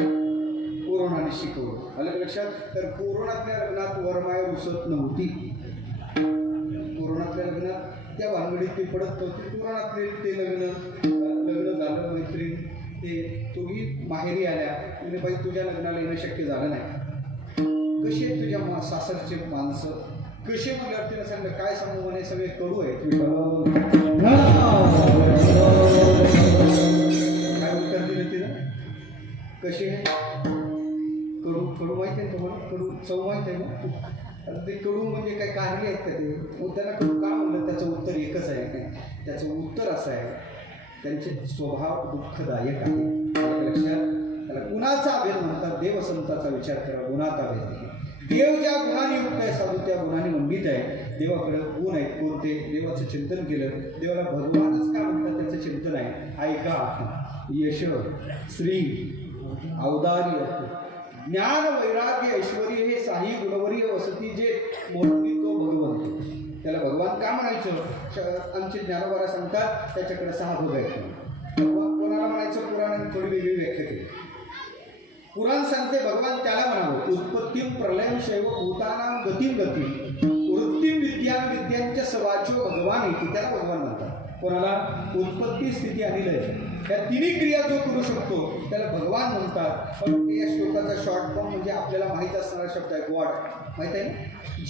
कोरोनाने शिकवलं. आलं लक्षात? तर कोरोनातल्या लग्नात वरमाय रुसत नव्हती. कोरोनातल्या लग्नात त्या भानगडीत ते पडत नव्हते. कोरोनातले ते लग्न झालं. मैत्रीण ते तोही माहेरी आल्या म्हणजे बाई तुझ्या लग्नाला येणं शक्य झालं नाही. कसे आहेत तुझ्या सासरचे माणसं? कसे म्हणल्यावर तिला सांगलं काय सांगू म्हणे सगळे कडू आहे. काय उत्तर दिलं तिला? कसे आहे? कडू. कडू माहिती आहे तुम्हाला? कडू चव माहिती आहे ना? ते कडू म्हणजे काय कार्य आहेत का ते? मग त्यांना कडू का म्हणलं? त्याचं उत्तर एकच आहे. त्याचं उत्तर असं आहे त्यांचे स्वभाव दुःखदायक आहे. लक्षात? त्याला गुणाचा अभेद म्हणतात. देवसंताचा विचार करा. गुणाचा अभेद. देव ज्या गुणाने युक्त आहे साधू त्या गुणाने मंडित आहे. देवाकडे गुण आहेत कोणते? देवाचं चिंतन केलं. देवाला भगवानच का म्हणतात त्याचं चिंतन आहे. ऐका, यश, श्री, औदार्य, ज्ञान, वैराग्य, ऐश्वर्य हे साही गुणवरीय वसती जे मोठी तो भगवंत. त्याला भगवान का म्हणायचं? आमचे ज्ञानोबारा सांगतात त्याच्याकडे 6 भोग आहेत. भगवान कोणाला म्हणायचं? पुराणाने थोडी वेगळी व्याख्या केली. पुराण सांगते भगवान त्याला म्हणावं उत्पत्तीम प्रलयम शैव भूतानां गतिम गती वृत्तीम विद्यान विद्यांच्या सवाच्यो भगवान येते. त्याला भगवान म्हणतात. कोणाला? उत्पत्ती, स्थिती आणि लय या तिन्ही क्रिया जो करू शकतो त्याला भगवान म्हणतात. पण या श्लोकाचा शॉर्ट फॉर्म म्हणजे आपल्याला माहीत असणारा शब्द आहे गॉड. माहीत आहे ना?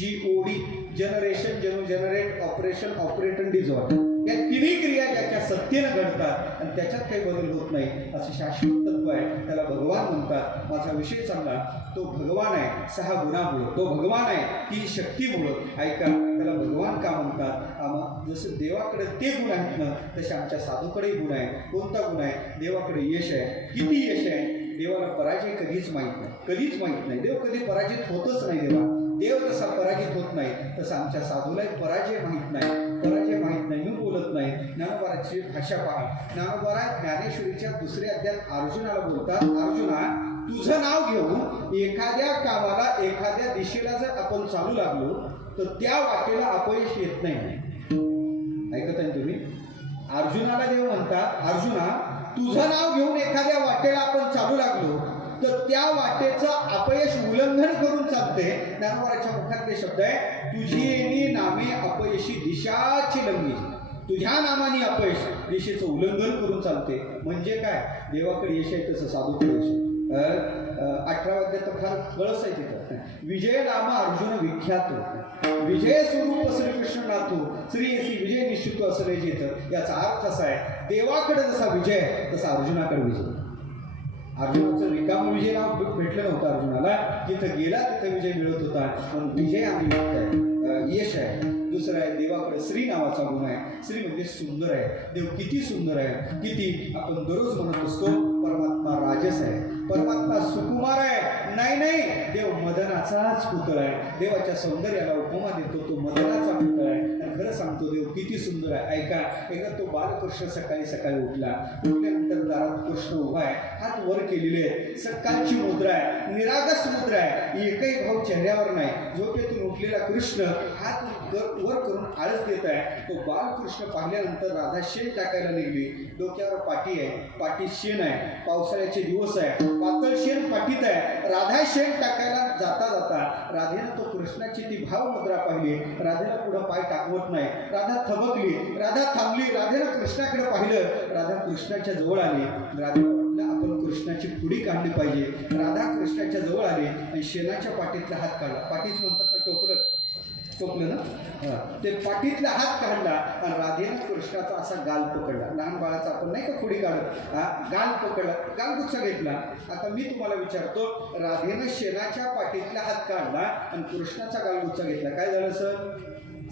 GOD. Generation, generate, operation, operate and dissolve. या तिन्ही क्रिया ज्याच्या सत्तेनं घडतात आणि त्याच्यात काही बदल होत नाही असं शाश्वत तत्व आहे. त्याला भगवान म्हणतात. माझा विषय चांगला तो भगवान आहे 6 गुणामुळं. तो भगवान आहे 3 शक्तीमुळं. ऐका, त्याला भगवान का म्हणतात? जसं देवाकडे ते गुण आहेत ना तसे आमच्या साधूकडे गुण आहे. कोणता गुण आहे? देवाकडे यश आहे. किती यश आहे? देवाला पराजय कधीच माहीत नाही. कधीच माहीत नाही. देव कधी पराजित होतच नाही. देव जसा पराजित होत नाही तसं आमच्या साधूलाही पराजय माहीत नाही. पराजय माहीत नाही. मी बोलत नाही. ज्ञानोबाराची भाषा पहा. ज्ञानोबारा ज्ञानेश्वरीच्या 2ऱ्या अध्यायात अर्जुनाला बोलतात. अर्जुना, तुझं नाव घेऊन एखाद्या कामाला एखाद्या दिशेला जर आपण चालू लागलो तर त्या वाटेला अपयश येत नाही. ऐकत आहे तुम्ही? अर्जुनाला देव म्हणतात अर्जुना तुझं नाव घेऊन एखाद्या वाटेला आपण चालू लागलो तर त्या वाटेचं अपयश उल्लंघन करून चालते. ज्ञानोबाराच्या मुखातले शब्द आहे तुझी येणी नामे अपयशी दिशाची लंगी. तुझ्या नामाने अपयश दिशेचं उल्लंघन करून चालते. म्हणजे काय? देवाकडे यश आहे तसं साधूकडे यश आहे. 18व्या अध्यायात तर फार कळस आहे तिथं. विजय नाम अर्जुन विख्यात विजय स्वरूप श्रीकृष्ण नाथो श्री येसी विजय निश्चित असले जेथ. याचा अर्थ असा आहे देवाकडे जसा विजय आहे तसा अर्जुनाकडे विजय. अर्जुनाचं रिकाम विजय नाव भेटलं नव्हतं अर्जुनाला. जिथं गेला तिथं विजय मिळत होता. पण विजय आम्ही आहे, यश आहे. दुसरं आहे देवाकडे श्री नावाचा गुण आहे. श्री म्हणजे सुंदर आहे. देव किती सुंदर आहे. किती आपण दररोज म्हणत असतो परमात्मा राजस आहे, परमात्मा सुकुमार आहे. नाही, देव मदनाचाच पुतळा आहे. देवाच्या सौंदर्याला उपमा देतो तो मदनाचा पुतळा आहे. खरं सांगतो देव किती सुंदर आहे. ऐका, एकदा तो बालकृष्ण सकाळी सकाळी उठल्यानंतर दारात कृष्ण उभा आहे, हात वर केलेले आहेत, सकाळची मुद्रा आहे, निरागस मुद्रा आहे, एकही भाव चेहऱ्यावर नाही. झोपेतून उठलेला कृष्ण हात वर करून आळस देत आहे. तो बालकृष्ण पाहिल्यानंतर राधा शेण टाकायला निघली. डोक्यावर पाटी आहे, पाठी शेण आहे, पावसाळ्याचे दिवस आहे, पातळ शेण पाठीत आहे. राधा शेण टाकायला जाता जाता राधेनं तो कृष्णाची ती भाव मुद्रा पाहिली. राधेला पुढं पाय टाकवत नाही. राधा थबकली, राधा थांबली. राधेनं कृष्णाकडे पाहिलं, राधा कृष्णाच्या जवळ आली. राधेला वाटलं आपण कृष्णाची पुडी काढली पाहिजे. राधा कृष्णाच्या जवळ आली आणि शेणाच्या पाठीतला हात काढला. पाठीच म्हणतात ना, टोपलं ना, ते पाठीतला हात काढला आणि राधेनं कृष्णाचा असा गाल पकडला. लहान बाळाचा आपण नाही का खोडी काढत, गाल पकडला, गालगुच्चा घेतला. आता मी तुम्हाला विचारतो, राधेनं शेणाच्या पाठीतला हात काढला आणि कृष्णाचा गालगुच्चा घेतला, काय झालं सर?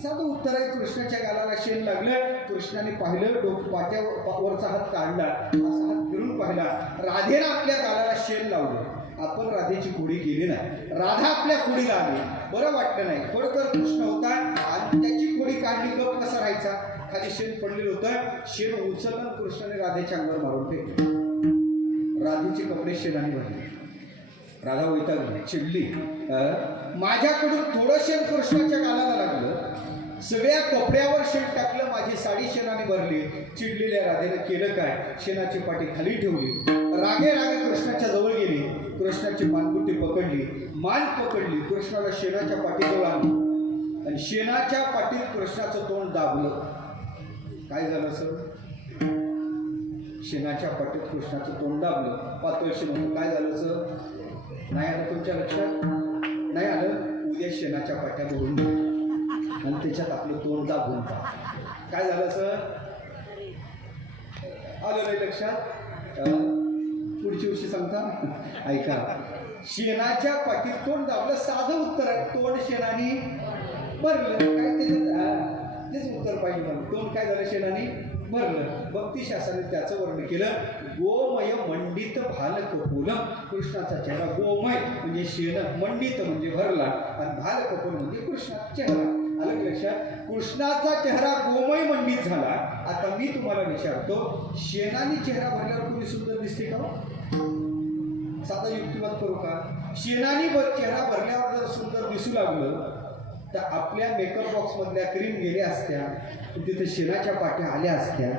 साधं उत्तर आहे, कृष्णाच्या गालाला शेण लागलं. कृष्णाने पाहिलं, पाट्यावरचा हात काढला, असा हात फिरून पाहिला. राधेनं आपल्या गालाला शेण लावलं. आपण राधेची खोडी केली नाही, राधा आपल्या खोडीला आली. बरं वाटलं नाही. थोडंफार कृष्ण होता आणि त्याची खोडी काढली, गप कसा राहायचा? खाली शेण पडलेलं होतं, शेण उचललं कृष्णाने राधेच्या अंगावर मारून फेकले. राधेचे कपडे शेणाने भरले. राधा वैतागली, चिडली, माझ्याकडून थोडं शेण कृष्णाच्या गालाला लागलं, सगळ्या कपड्यावर शेण टाकलं, माझी साडी शेणाने भरली. चिडलेल्या राधेनं केलं काय? शेणाची पाठी खाली ठेवली, रागे कृष्णाच्या जवळ गेली, कृष्णाची मानगुट्टी पकडली, मान पकडली, कृष्णाला शेणाच्या पाठीजवळ आणली आणि शेणाच्या पाठीत कृष्णाचं तोंड दाबलं. काय झालं सर? शेणाच्या पाठीत कृष्णाचं तोंड दाबलं, पातळ शेण होतं. काय झालं सर? नाही आलं तुमच्या लक्षात? नाही आलं? उद्या शेणाच्या पाट्या भरून आणि त्याच्यात आपलं तोंड दाबून पहा. काय झालं सर? आलं नाही लक्षात? पुढची वर्षी सांगता. ऐका, शेणाच्या पाठीत तोंड दाबलं, साधं उत्तर आहे. तोंड शेणाने भरलं. काय त्याच्यात तेच उत्तर पाहिजे मला. तोंड काय झालं? शेणाने भरलं. भक्तिशास्त्राने त्याचं वर्णन केलं, गोमय मंडित भाल कपोलम. कृष्णाचा चेहरा गोमय म्हणजे शेण, मंडित म्हणजे भरला आणि भाल कपोल म्हणजे कृष्णाचा चेहरा. आलं लक्षात? कृष्णाचा चेहरा गोमय मंडित झाला. आता मी तुम्हाला विचारतो, शेणाने चेहरा भरल्यावर कुणी सुंदर दिसते का? साधा युक्तिवाद करू का? शेणाने चेहरा भरल्यावर जर सुंदर दिसू लागलं तर आपल्या मेकअप बॉक्स मधल्या क्रीम गेल्या असत्या, तिथे शेणाच्या पाट्या आल्या असत्या.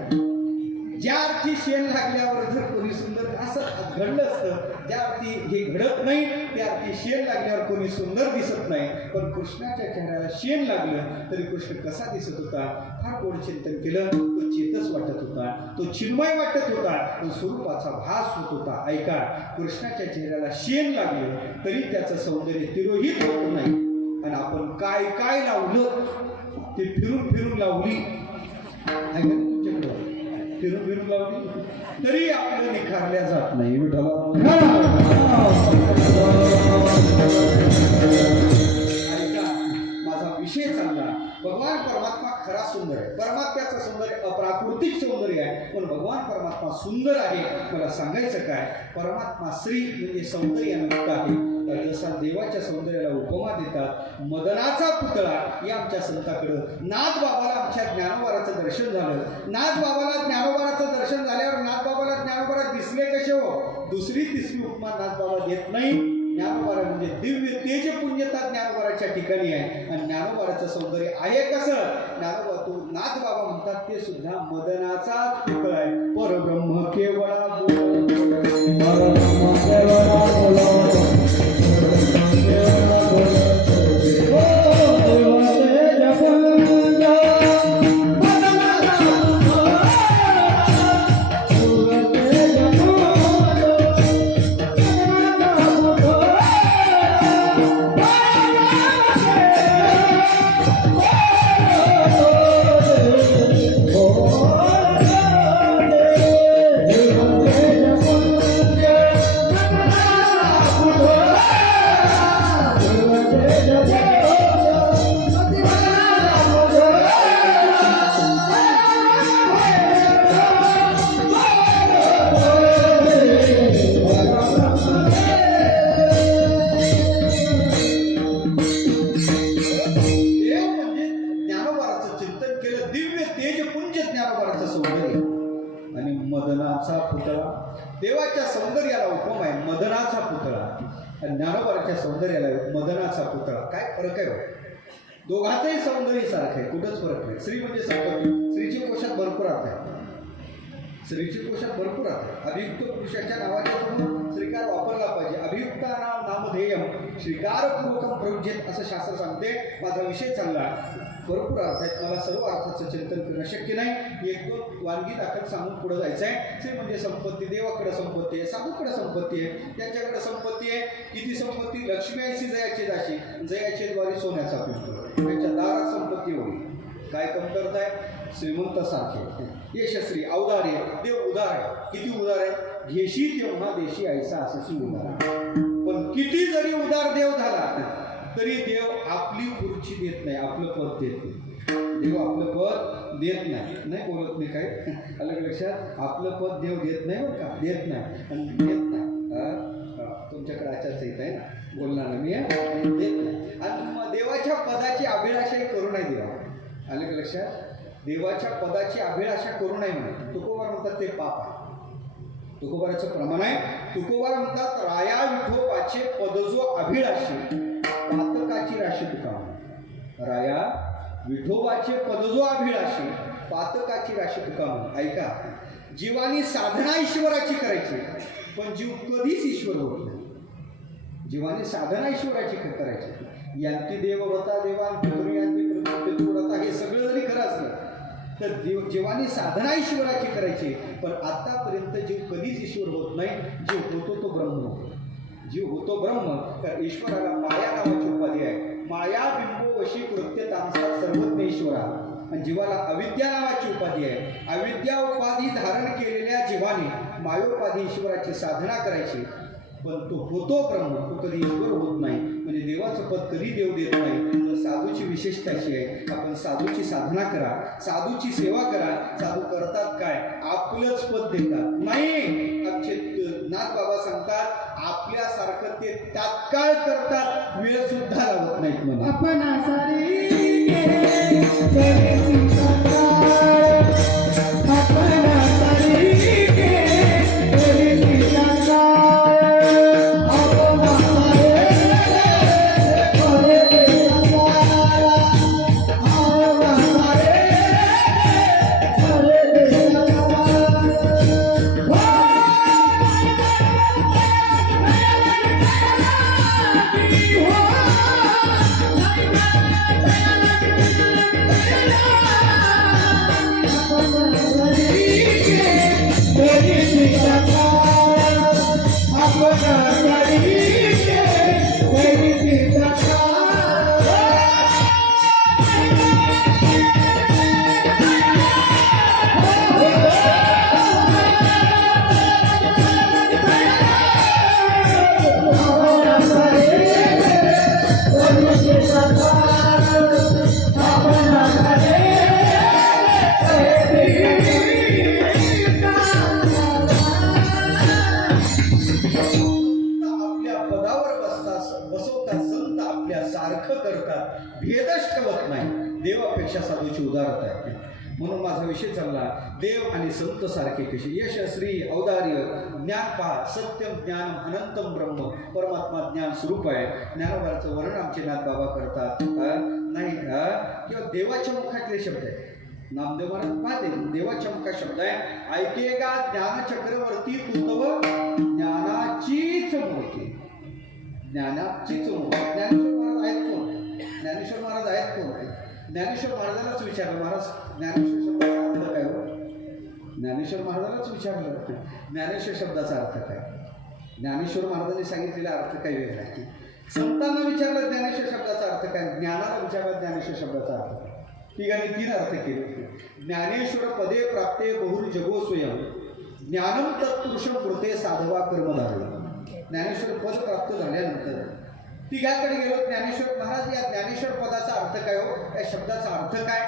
ज्या अर्थी शेण लागल्यावर जर कोणी सुंदर असं घडलं असतं, ज्या अर्थी हे घडत नाही त्या अर्थी शेण लागल्यावर कोणी सुंदर दिसत नाही. पण कृष्णाच्या चेहऱ्याला शेण लागलं तरी कृष्ण कसा दिसत होता? फार गोड चिंतन केलं. तो चेतस वाटत होता, तो चिन्मय वाटत होता, तो स्वरूपाचा भास होत होता. ऐका, कृष्णाच्या चेहऱ्याला शेण लागलं तरी त्याचं सौंदर्य तिरोहित होत नाही. आणि आपण काय काय लावलं ते फिरून लावली. ऐका तुमच्याकडं, फिरून लावली तरी आपलं निखारल्या जात नाही. ऐका, माझा विषय चालला. भगवान परमात्मा खरा सुंदर आहे. परमात्म्याचं सौंदर्य अप्राकृतिक सौंदर्य आहे, पण भगवान परमात्मा सुंदर आहे. मला सांगायचं काय? परमात्मा श्री म्हणजे सौंदर्यायुक्त आहे. जसा देवाच्या सौंदर्याला उपमा देतात, मदनाचा पुतळा या आमच्या संताकडं. नाथबाबाला आमच्या ज्ञानोबाराचं दर्शन झालं. नाथबाबाला ज्ञानोबाराचं दर्शन झाल्यावर नाथबाबाला ज्ञानोबारा दिसले कसे हो? दुसरी तिसरी उपमा नाथबाबा देत नाही. ज्ञानोबारा म्हणजे दिव्य तेज पुण्यता ज्ञानोबाराच्या ठिकाणी आहे. आणि ज्ञानोबाराचं सौंदर्य आहे कसं? ज्ञानोबा तो नाथबाबा म्हणतात ते सुद्धा मदनाचाच पुतळा आहे. परब्रह्म केवळा आणि ज्ञानोबाच्या सौंदर्याला मदनाचा पुतळा. काय फरक आहे हो? दोघांचंही सौंदर्य सारखं आहे, कुठंच फरक नाही. स्त्री म्हणजे संपत्ती. स्त्रीची पोशाख भरपूर अर्थ आहे. स्त्रीची पोशाख भरपूर अर्थ. अभियुक्त पुरुषाच्या नावाच्या समोर श्रीकार वापरला पाहिजे. अभियुक्त नामधेयम श्रीकारपूर्वकम प्रयुज्येत असं शास्त्र सांगते. माझा विषय चांगला, भरपूर अर्थ आहेत. मला सर्व अर्थाचं चिंतन करणं शक्य नाही. एक दोन वानगी दाखल सांगून पुढे जायचं आहे. स्त्री म्हणजे संपत्ती. देवाकडे संपत्ती आहे, साधूकडे संपत्ती आहे, त्यांच्याकडे संपत्ती आहे. किती संपत्ती? लक्ष्मी आईची जयाची दाशी, जयाची द्वारी सोन्याचा पिंपळ. त्यांच्या दारात संपत्ती होईल. काय कमतरता आहे? श्रीमंत सारखे, यशस्वी, औदार्य. देव उदार आहे. किती उदार आहे? घेशी तेव्हा देशी आईसा असं उदार. पण किती जरी उदार देव झाला तरी देव आपली खुर्ची देत नाही, आपलं पद देत नाही. देव आपलं पद देत नाही. नाही बोलत मी काय अलग लक्षात. आपलं पद देव देत नाही बरं का, देत नाही. आणि देत नाही तुमच्याकडे आचारच येत आहे ना, बोलणार ना मी देत नाही. आणि देवाच्या पदाची अभिलाषाही करू नाही देवा. अलग लक्षात. देवाच्या पदाची अभिलाषा करू नये म्हणत. तुकोबार म्हणतात ते पाप आहे. तुकोबाराचं प्रमाण आहे. तुकोबार म्हणतात राया विठोबाचे पद जो अभिलाषी पातकाची राशी तुका. राया विठोबाचे पद जो अभिलाषी पातकाची राशी तुका म्हण. ऐका, जीवानी साधना ईश्वराची करायची, पण जीव कधीच ईश्वर होत नाही. जीवानी साधना ईश्वराची करायची. यांती देवव्रता देवान पितृव्रता हे सगळं जरी खरं असलं तर जीवानी साधना ईश्वराची करायची, पण आतापर्यंत जीव कधीच ईश्वर होत नाही. जीव होतो तो ब्रह्म होतो. जीव होतो ब्रह्म. तर ईश्वराला माया नावाची उपाधी आहे. माया बिंबो वशी कृत्य तामसा सर्वज्ञ ईश्वरा. आणि जीवाला अविद्या नावाची उपाधी आहे. अविद्या उपाधी धारण केलेल्या जीवाने मायोपाधी ईश्वराची साधना करायची, पण तो होतो ब्रह्म, तो कधी ईश्वर होत नाही. म्हणजे देवाचं पद कधी देव देत नाही. साधूची विशेषता अशी आहे, आपण साधूची साधना करा, साधूची सेवा करा. साधू करतात काय? आपलंच पद देतात. नाही, आमचे नाथ बाबा सांगतात आपल्यासारखं ते तात्काळ करतात, वेळ सुद्धा लावत नाहीत. म्हणून आपण देवापेक्षा साधूची उदारता आहे. म्हणून माझा विषय चालला, देव आणि संत सारखे कसे. यश, श्री, औदार्य, ज्ञान पहा. सत्यम ज्ञानम अनंतम ब्रह्म. परमात्मा ज्ञान स्वरूप आहे. ज्ञानोबाचं वर्णन आमचे नाथ बाबा करतात. नाही किंवा देवाच्या मुखातले शब्द आहे. नामदेव महाराज पाहते देवाच्या मुखात शब्द आहे. ऐकेगा ज्ञान चक्रवर्ती तुतव ज्ञानाचीच मूर्ती. ज्ञानाचीच मूर्ती. ज्ञानेश्वर महाराज आहेत कोण? ज्ञानेश्वर महाराज आहेत कोण? ज्ञानेश्वर महाराजालाच विचारलं, महाराज ज्ञानेश्वर शब्दाचा अर्थ काय हो? ज्ञानेश्वर महाराजालाच विचारलं ज्ञानेश्वर शब्दाचा अर्थ काय. ज्ञानेश्वर महाराजांनी सांगितलेला अर्थ काय वेगळा आहे. संतांना विचारलं ज्ञानेश्वर शब्दाचा अर्थ काय, ज्ञानाला विचारलं ज्ञानेश्वर शब्दाचा अर्थ काय. ठिकाणी 3 अर्थ केले. ज्ञानेश्वर पदे प्राप्ते बहुर जगो स्वयं ज्ञानम तत्पुरुषम कृते साधवा कर्मधारय. ज्ञानेश्वर पद प्राप्त झाल्यानंतर तिघाकडे गेलो. ज्ञानेश्वर महाराज, या ज्ञानेश्वर पदाचा अर्थ काय हो? या शब्दाचा अर्थ काय?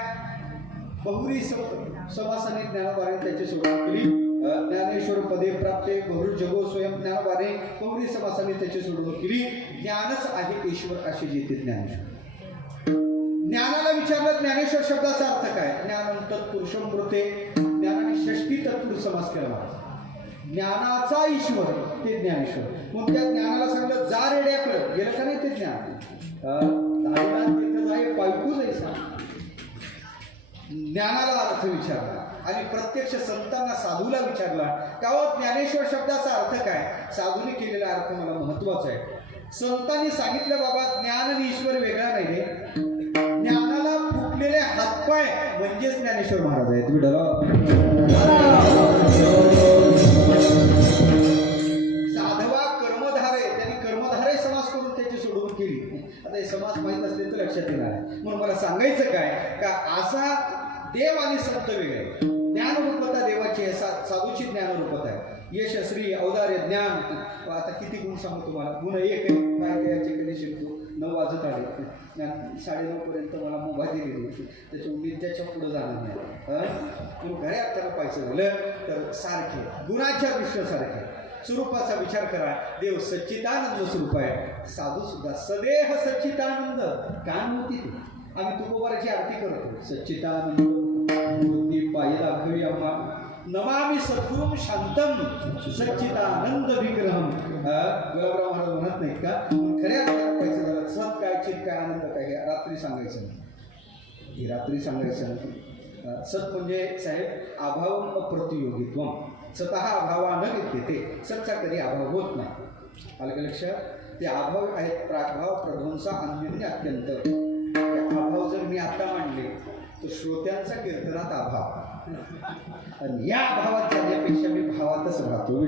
बहुरी समासाने ज्ञानोबाने त्याची सुरुवात केली. ज्ञानेश्वर पदे प्राप्ते बहुर जगो स्वयं. ज्ञानोबाने बहुरी समासाने त्याची सुरुवात केली. ज्ञानच आहे ईश्वर असे जेथे ज्ञानेश्वर. ज्ञानाला विचारलं ज्ञानेश्वर शब्दाचा अर्थ काय. ज्ञानम तत्पुरुषम कृते. ज्ञानाने षष्ठी तत्पुरुष समास केला महाराज. ज्ञानाचा ईश्वर ते ज्ञानेश्वर. मग त्या ज्ञानाला सांगलं जा रेड्याकडं, गेलं का नाही ते ज्ञान. तिथं जाय पायकू जायचा. ज्ञानाला अर्थ विचारला आणि प्रत्यक्ष संतांना साधूला विचारला का हो ज्ञानेश्वर शब्दाचा अर्थ काय. साधूने केलेला अर्थ मला महत्वाचा आहे. संतांनी सांगितलं बाबा ज्ञान आणि ईश्वर वेगळा नाही रे. ज्ञानाला फुटलेले हातपाय म्हणजेच ज्ञानेश्वर महाराज आहेत. साधवा कर्मधारे, त्यांनी कर्मधारे समास करून त्याची सोडवणूक केली. आता हे समास माहीत असले तर लक्षात येणार आहे. म्हणून मला सांगायचं काय का असा देव आणि संत वेगळे. ज्ञानरूपता देवाची आहे, साधूची ज्ञानरूपता आहे. यश श्री औदार्य ज्ञान. आता किती गुण सांगू तुम्हाला. गुण एक आहे काय त्याचे कधी शिकतो. 9 वाजत आले, 9:30 पर्यंत मला मुभा दिलेली होती. त्याच्यामुळे मी त्याच्या पुढं जाणार नाही. तुम्ही घरी आपल्याला पाहिजे झालं तर सारखे गुणाच्या दृष्टीसारखे स्वरूपाचा विचार करा. देव सच्चिदानंद स्वरूप आहे. साधू सुद्धा सदेह सच्चिदानंद काय नव्हती ती. आम्ही तुकोबाराची आरती करतो. सच्चिदानंद मूर्ती पायी दाखवी आम्हा नमामि सद्गुरुं शांतम सच्चिदानंद विग्रहम. गुलाबराव महाराज म्हणत नाहीत का. खऱ्या अर्थात पाहिजे झालं सत काय चित काय आनंद काय हे रात्री सांगायचं नाही. ही रात्री सांगायचं नाही. सत म्हणजे साहेब अभाव अप्रतियोगित्वम. स्वतः अभावानं विद्यते. सतचा कधी अभाव होत नाही. आलं का लक्षात. ते अभाव आहेत प्रागभाव प्रध्वंसा अन्योन्य अत्यंत. अभाव जर मी आता मांडले तर श्रोत्यांचा कीर्तनात अभाव आणि या भावात जाण्यापेक्षा मी भावातच राहतो.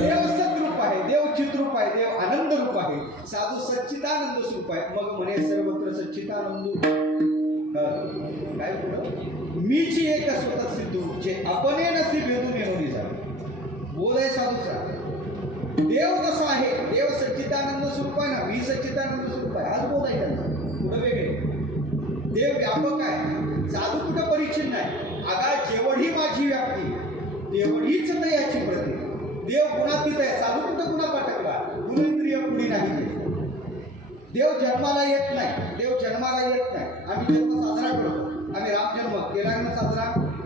देव सद्रूप आहे, देव चित्रूप आहे, देव आनंद रूप आहे. साधू सच्चिदानंद स्वरूप आहे. मग म्हणे सर्वत्र सच्चिदानंद काय पुढं मीची एक स्वतः सिद्धू जे अपने नसती भेदून येऊन झालं. बोध आहे साधूचा. देव जसा आहे, देव सच्चिदानंद स्वरूप आहे ना, मी सच्चिदानंद स्वरूप आहे. आज बोध आहे त्यांचा. कुठं वेगळे. देव व्यापक आहे. साधू कुठं परिच्छिन्न नाही. आगा जेवढी माझी व्याप्ती तेवढीच तर याची प्रती. देव गुणातीत आहे. साधू कुठं गुणा पटकला. गुणेंद्रिय पुढी नाही. देव जन्माला येत नाही. देव जन्माला येत नाही. आम्ही जन्म साजरा करतो. आम्ही राम जन्म केला ना साजरा.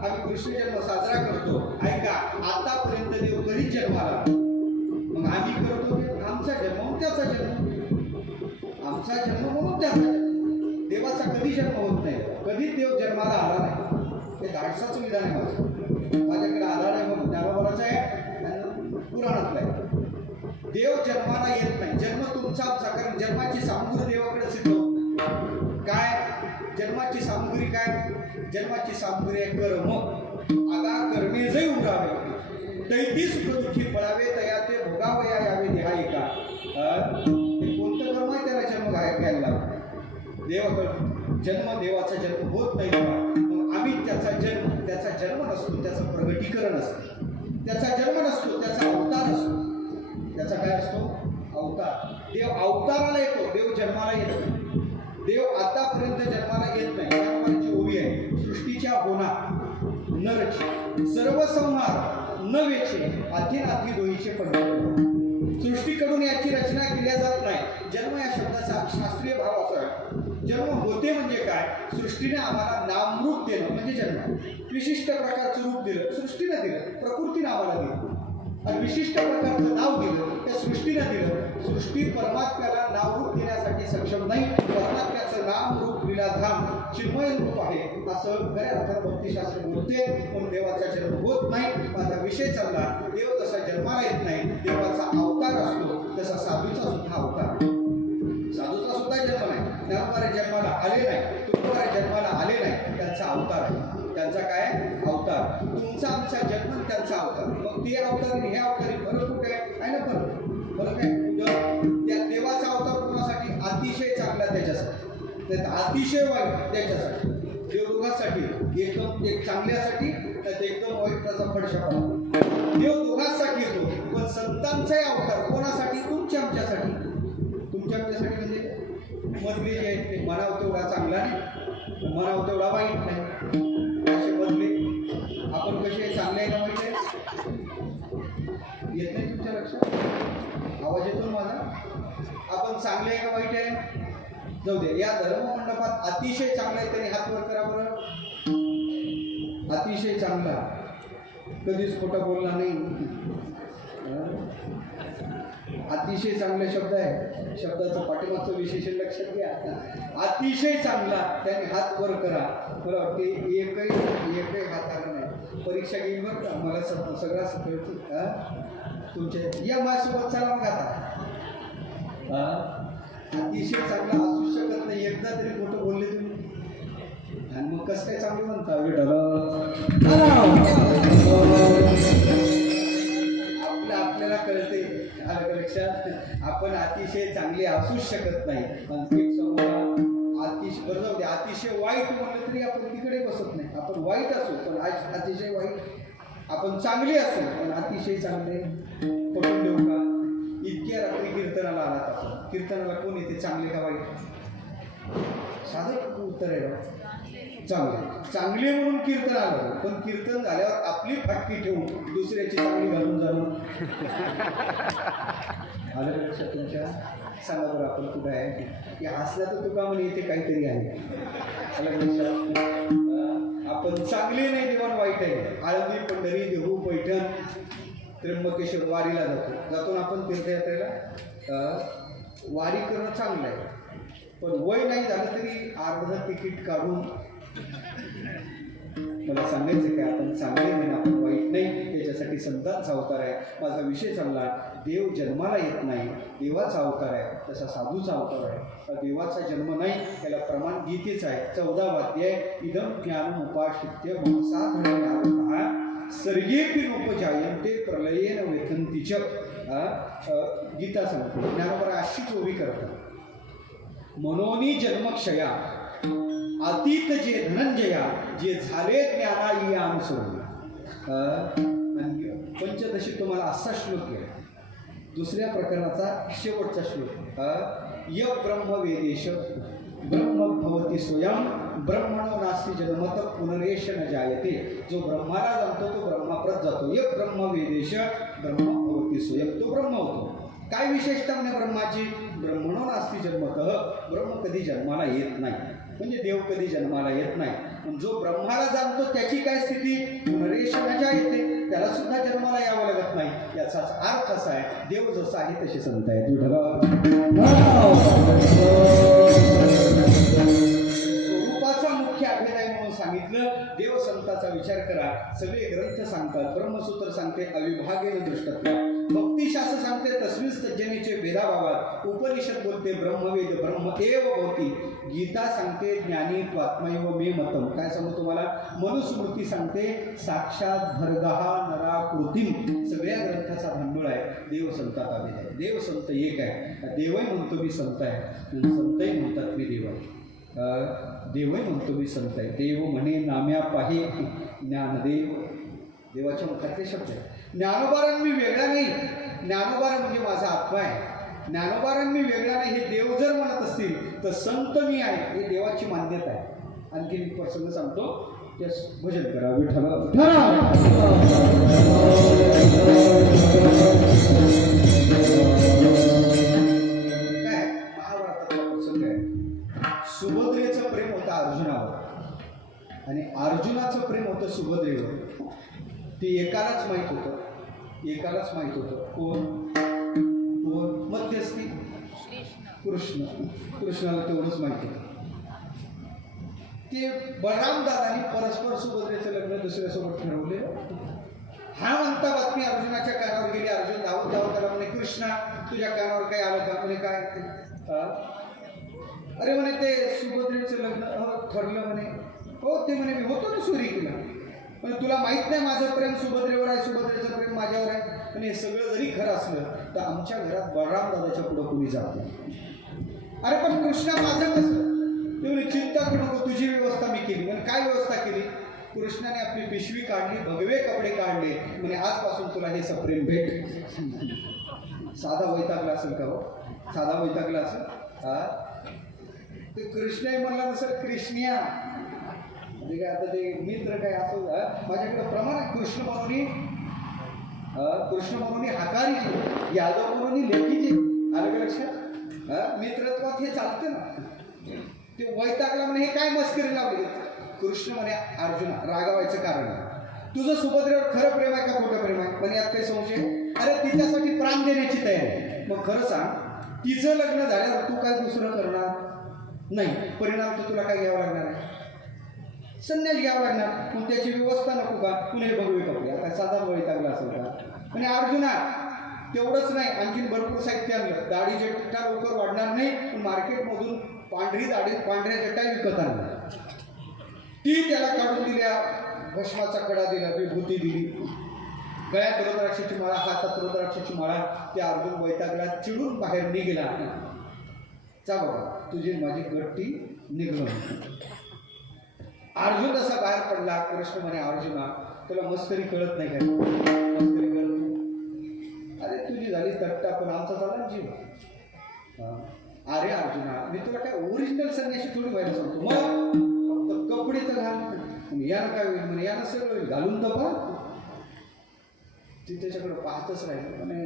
आम्ही कृष्ण जन्म साजरा करतो. ऐका आतापर्यंत देव कधीच जन्माला. मग आम्ही करतो ते आमचा जन्म म्हणून त्याचा जन्म. आमचा जन्म म्हणून त्याचा जन्म. देवाचा कधी जन्म होत नाही. कधीच देव जन्माला आला नाही. हे धाडसाचं विधान आहे माझं. माझ्याकडे आला नाही मग ज्ञानोबाराचं आहे आणि पुराणातलं आहे. देव जन्माला येत नाही. जन्म तुमचा आमचा. कारण जन्माची सामुग्री देवाकडे सिद्ध होत नाही. काय जन्माची सामुग्री काय. जन्माची सामुग्री आहे कर्म. आगा कर्मे जै उडावे दैती सुख दुःखी पळावे तया ते भोगावया यावे देहा एका. ते कोणतं कर्म आहे त्याला जन्म घ्यायला लागतो. देवाकडे जन्म देवाचा जन्म होत नाही. मग आम्ही त्याचा जन्म नसतो. त्याचं प्रगटीकरण असतं. त्याचा जन्म नसतो. त्याचा अवतार असतो. त्याचा काय असतो अवतार. देव अवताराला येतो. देव जन्माला येत नाही. देव आतापर्यंत जन्माला येत नाही. त्याप्रमाणे उभी आहे. सृष्टीच्या होना नरचे सर्व संहार न वेचे अथीनाथी दोहीचे पंढरपूर. सृष्टीकडून याची रचना केल्या जात नाही. जन्म या शब्दाचा शास्त्रीय भाव असा आहे. जन्म होते म्हणजे काय. सृष्टीने आम्हाला नामरूप देणं म्हणजे जन्म. विशिष्ट प्रकारचं रूप दिलं सृष्टीनं दिलं. प्रकृतीने आम्हाला दिलं आणि विशिष्ट प्रकारचं नाव दिलं त्या सृष्टीनं दिलं. सृष्टी परमात्म्याला नावरूप देण्यासाठी सक्षम नाही. परमात्म्याचं नाम रूप लीलाधाम चिन्मय रूप आहे असं खऱ्या अर्थात भक्तिशास्त्र बोलते. म्हणून देवाचा जन्म होत नाही. माझा विषय चालला. देव जसा जन्माला येत नाही देवाचा अवतार असतो तसा साधूचा सुद्धा अवतार. साधूचा सुद्धा जन्म नाही. ज्ञानोबा जन्माला आले नाही. तुकोबा जन्माला आले नाही. त्यांचा अवतार आहे. त्यांचा काय अवतार. तुमचा आमचा जन्म त्यांचा अवतार. मग ते अवतार हे अवतारी फरक कुठे आहे ना. फरक आहे. त्या देवाचा अवतार कोणासाठी अतिशय चांगला त्याच्यासाठी. अतिशय वाईट त्याच्यासाठी. देवदोघासाठी एकदम एक चांगल्यासाठी त्यात एकदम वाईट त्याचा फडशा. देव दोघांसाठी येतो. पण संतांचाही अवतार कोणासाठी तुमच्या आमच्यासाठी. तुमच्या आमच्यासाठी म्हणजे मधले जे आहेत ते म्हणावं तेवढा चांगला नाही म्हणावं तेवढा वाईट नाही. असे बदले आपण कसे चांगले आहे का वाईट आहे. येत नाही तुमच्या लक्षात. आवाज येतो माझा. आपण चांगले आहे का वाईट आहे. जाऊ दे. या धर्ममंडपात अतिशय चांगलं आहे त्यांनी हात वर करा बरं. अतिशय चांगला, कधीच खोटा बोलला नाही. अतिशय चांगला शब्द आहे, शब्दाचं पाठीमागचं विशेषण लक्षात घ्या. अतिशय चांगला, त्याने हात वर करा. मला वाटते एकही हात आला नाही. परीक्षा घेईल बरं का, मला सगळा कळतं. तुमच्या या माझ्यासोबत चला मग आता. अतिशय चांगला असू शकत नाही. एकदा तरी खोटं बोलले तुम्ही, आणि मग कसं काय चांगलं म्हणता आपल्याला कळते. आलं लक्षात. आपण अतिशय चांगले असूच शकत नाही. अतिशय बरं जाऊ दे, अतिशय वाईट म्हणलं तरी आपण तिकडे बसत नाही. आपण वाईट असू पण अतिशय वाईट, आपण चांगले असू पण अतिशय चांगले पटून देऊ का? इतक्या रात्री कीर्तनाला आलात आपण. कीर्तनाला कोण येते, चांगले का वाईट? साधं उत्तर आहे, चांगले म्हणून कीर्तन आलं. पण कीर्तन झाल्यावर आपली फाटकी ठेवून दुसऱ्याची चांगली घालून जाणून आलं लक्षात तुमच्या? सांगा बरं आपण कुठं आहे की हसला तर तुका म्हणे इथे काहीतरी आहे. आलं लक्षात? आपण चांगले नाही देवान वाईट आहे. आळंदी, पंढरी, देहू, पैठण, त्र्यंबकेश्वर वारीला जातो ना आपण तीर्थयात्रेला. वारी करणं चांगलं आहे, पण वय नाही झालं तरी अर्ध तिकीट काढून मला सांगायचं काय, आपण चांगले नाही, आपण वाईट नाही. त्याच्यासाठी संतांचा अवतार आहे. माझा विषय चालला, देव जन्माला येत नाही, देवाचा अवतार आहे. तसा साधूचा अवतार आहे. देवाचा जन्म नाही, त्याला प्रमाण गीतेच आहे. 14 अध्याय, इदं ज्ञानमुपाश्रित्य मनसा धर्मः सर्गेपि नोपजायन्ते प्रलयेन व्यथन्ति च. गीता सांगते. ज्ञानोबा अशीच ओवी करतात. मनोनी जन्मक्षया अतीत जे धनंजया, जे झाले ज्ञानाई अनुसरून. पंचदशी तुम्हाला असा श्लोक आहे. दुसऱ्या प्रकरणाचा शेवटचा श्लोक. य ब्रह्मवेदेश ब्रह्म भवती स्वयं ब्रह्मणो नास्ति जन्मत पुनरेश न जायते. जो ब्रह्माला जाणतो तो ब्रह्माप्रत जातो. य ब्रह्मवेदेश ब्रह्म भवती स्वयं, तो ब्रह्म होतो. काय विशेषता म्हणे ब्रह्माची? ब्रह्मणो नास्ति जन्मतः, ब्रह्म कधी जन्माला येत नाही. म्हणजे देव कधी जन्माला येत नाही. पण जो ब्रह्माला जाणतो त्याची काय स्थिती? पुनरेश न जायते, त्याला सुद्धा जन्माला यावं लागत नाही. याचाच अर्थ असा आहे, देव जसा आहे तसे संत आहे. स्वरूपाचा मुख्य अभेद आहे म्हणून सांगितलं. देव संताचा विचार करा. सगळे ग्रंथ सांगतात. ब्रह्मसूत्र सांगते अविभागेन दृष्टत्व. भक्तिशास्त्र सांगते तस्मिंच तज्जनीचे भेदाभावात. उपनिषद बोलते ब्रह्मवेद ब्रह्म एव भवती. गीता सांगते ज्ञानी त्वात्मैव मे मतम. काय सांगू तुम्हाला? मनुस्मृती सांगते साक्षात भर्गहा नराकृतीम. सगळ्या ग्रंथाचा भांडूळ आहे. देव संतात अभेद आहे. देव संत एक आहे. देवही म्हणतो मी संत आहे, संतही म्हणतात मी देव आहे. देवही म्हणतो मी संत आहे. देव म्हणे नाम्या पाहे ज्ञानदेव. देवाच्या मुखातले शब्द आहे. ज्ञानोबारान मी वेगळा नाही. ज्ञानोबारा म्हणजे माझा आत्मा आहे. ज्ञानोबारान मी वेगळा नाही हे देव जर म्हणत असतील तर संत मी आहे, हे देवाची मान्यता आहे. आणखी एक प्रसंग सांगतो, त्यास भजन करा. विठ्ठल काय महाभारतातला प्रसंग आहे. सुभद्रेचं प्रेम होतं अर्जुनावर आणि अर्जुनाचं प्रेम होतं सुभद्रेवर. ते एकालाच माहीत होतं. कोण मध्यस्थी? कृष्णाला तेवढंच माहिती होतं. ते बलराम दादानी परस्पर सुभद्रेचं लग्न दुसऱ्यासोबत ठरवले. हा म्हणता बातमी अर्जुनाच्या कानावर गेली. अर्जुन धावत त्याला म्हणे, कृष्णा तुझ्या कानावर काय आलं का? म्हणे काय? अरे म्हणे ते सुभद्रेचं लग्न ठरलं म्हणे. हो ते म्हणे मी होतो ना सुरीकीला. पण तुला माहीत नाही माझं प्रेम सुभद्रेवर आहे, सुभद्रेचं प्रेम माझ्यावर आहे. पण हे सगळं जरी खरं असलं तर आमच्या घरात बलराम दादाच्या पुढं कोणी जात नाही. अरे पण कृष्णा माझं कसं? ते म्हणे चिंता करू नको, तुझी व्यवस्था मी केली. पण काय व्यवस्था केली? कृष्णाने आपली पिशवी काढली, भगवे कपडे काढले. म्हणजे आजपासून तुला हे सप्रेम भेट. साधा वैतागला असेल का हो? साधा वैतागला असेल? ते कृष्णही म्हणला नसेल कृष्णिया म्हणजे काय आता ते मित्र काय असं माझ्याकडे प्रमाण आहे. कृष्ण म्हणून हाकारीचे, यादव म्हणून लेखीचे. आलं का लक्षात? मित्रत्वात हे चालतं ना. ते वैतागला म्हणे हे काय मस्करी लावली. कृष्ण म्हणे अर्जुना रागावायचं कारण आहे. तुझं सुभद्रेवर खरं प्रेम आहे का खोटं प्रेम आहे? पण यात काही संशय? अरे तिच्यासाठी प्राण देण्याची तयारी आहे. मग खरं सांग, तिचं लग्न झाल्यावर तू काय दुसरं करणार नाही? परिणाम तर तुला काय घ्यावा लागणार आहे? संन्यास घ्यावा लागणार. मग त्याची व्यवस्था नको का? पुणे भगवे कपडे आता साधा बळी चांगला असेल का? आणि अर्जुना तेवढंच नाही, आणखीन भरपूर साहित्य आणलं. दाढी जटा लवकर वाढणार नाही, पण मार्केटमधून पांढरी दाढी पांढऱ्या जटा विकत आणल्या. ती त्याला काढून दिल्या, भस्माचा कडा दिला, विभूती दिली, गळ्यात रुद्राक्षाची माळा, हातात रुद्राक्षाची माळा. ते अर्जुन वैतागला, चिडून बाहेर निघाला. चा बाबा तुझी माझी गट्टी निघलो. अर्जुन जसा बाहेर पडला, कृष्ण म्हणे अर्जुना तुला मस्करी कळत नाही काय? मस्करी कळत नाही? अरे तुझी झाली तट्टा, पण आमचा झाला जीव. अरे अर्जुना मी तुला काय ओरिजिनल संन्याशी थोडी व्हायला सांगतो. मग फक्त कपडे तर घाल. यानं काय होईल म्हणे? यानं सगळं होईल, घालून तर पहा. ती त्याच्याकडे पाहतच राहील. म्हणे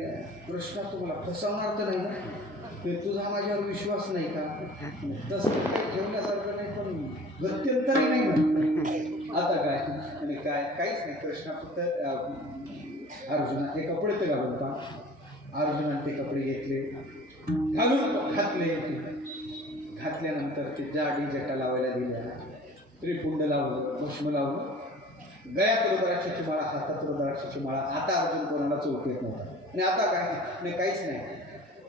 कृष्णा तुम्हाला फसवणार तर नाही ना? तुझा माझ्यावर विश्वास नाही का? तसं काही ठेवण्यासारखं नाही, पण गत्यंतरही नाही ना. आता काय आणि काय? काहीच नाही. कृष्णा फक्त अर्जुना हे कपडे तर घालून पहा. अर्जुनाने ते कपडे घेतले, घालून घातले. घातल्यानंतर ते जाडी जटा लावायला दिल्या, त्रिपुंड लावलं, भस्म लावलं, गळ्यात रुद्राक्षाची माळा, हातात रुद्राक्षाची माळा. आता अर्जुन कोणाला चौक येत नव्हता. आणि आता काय नाही, काहीच नाही.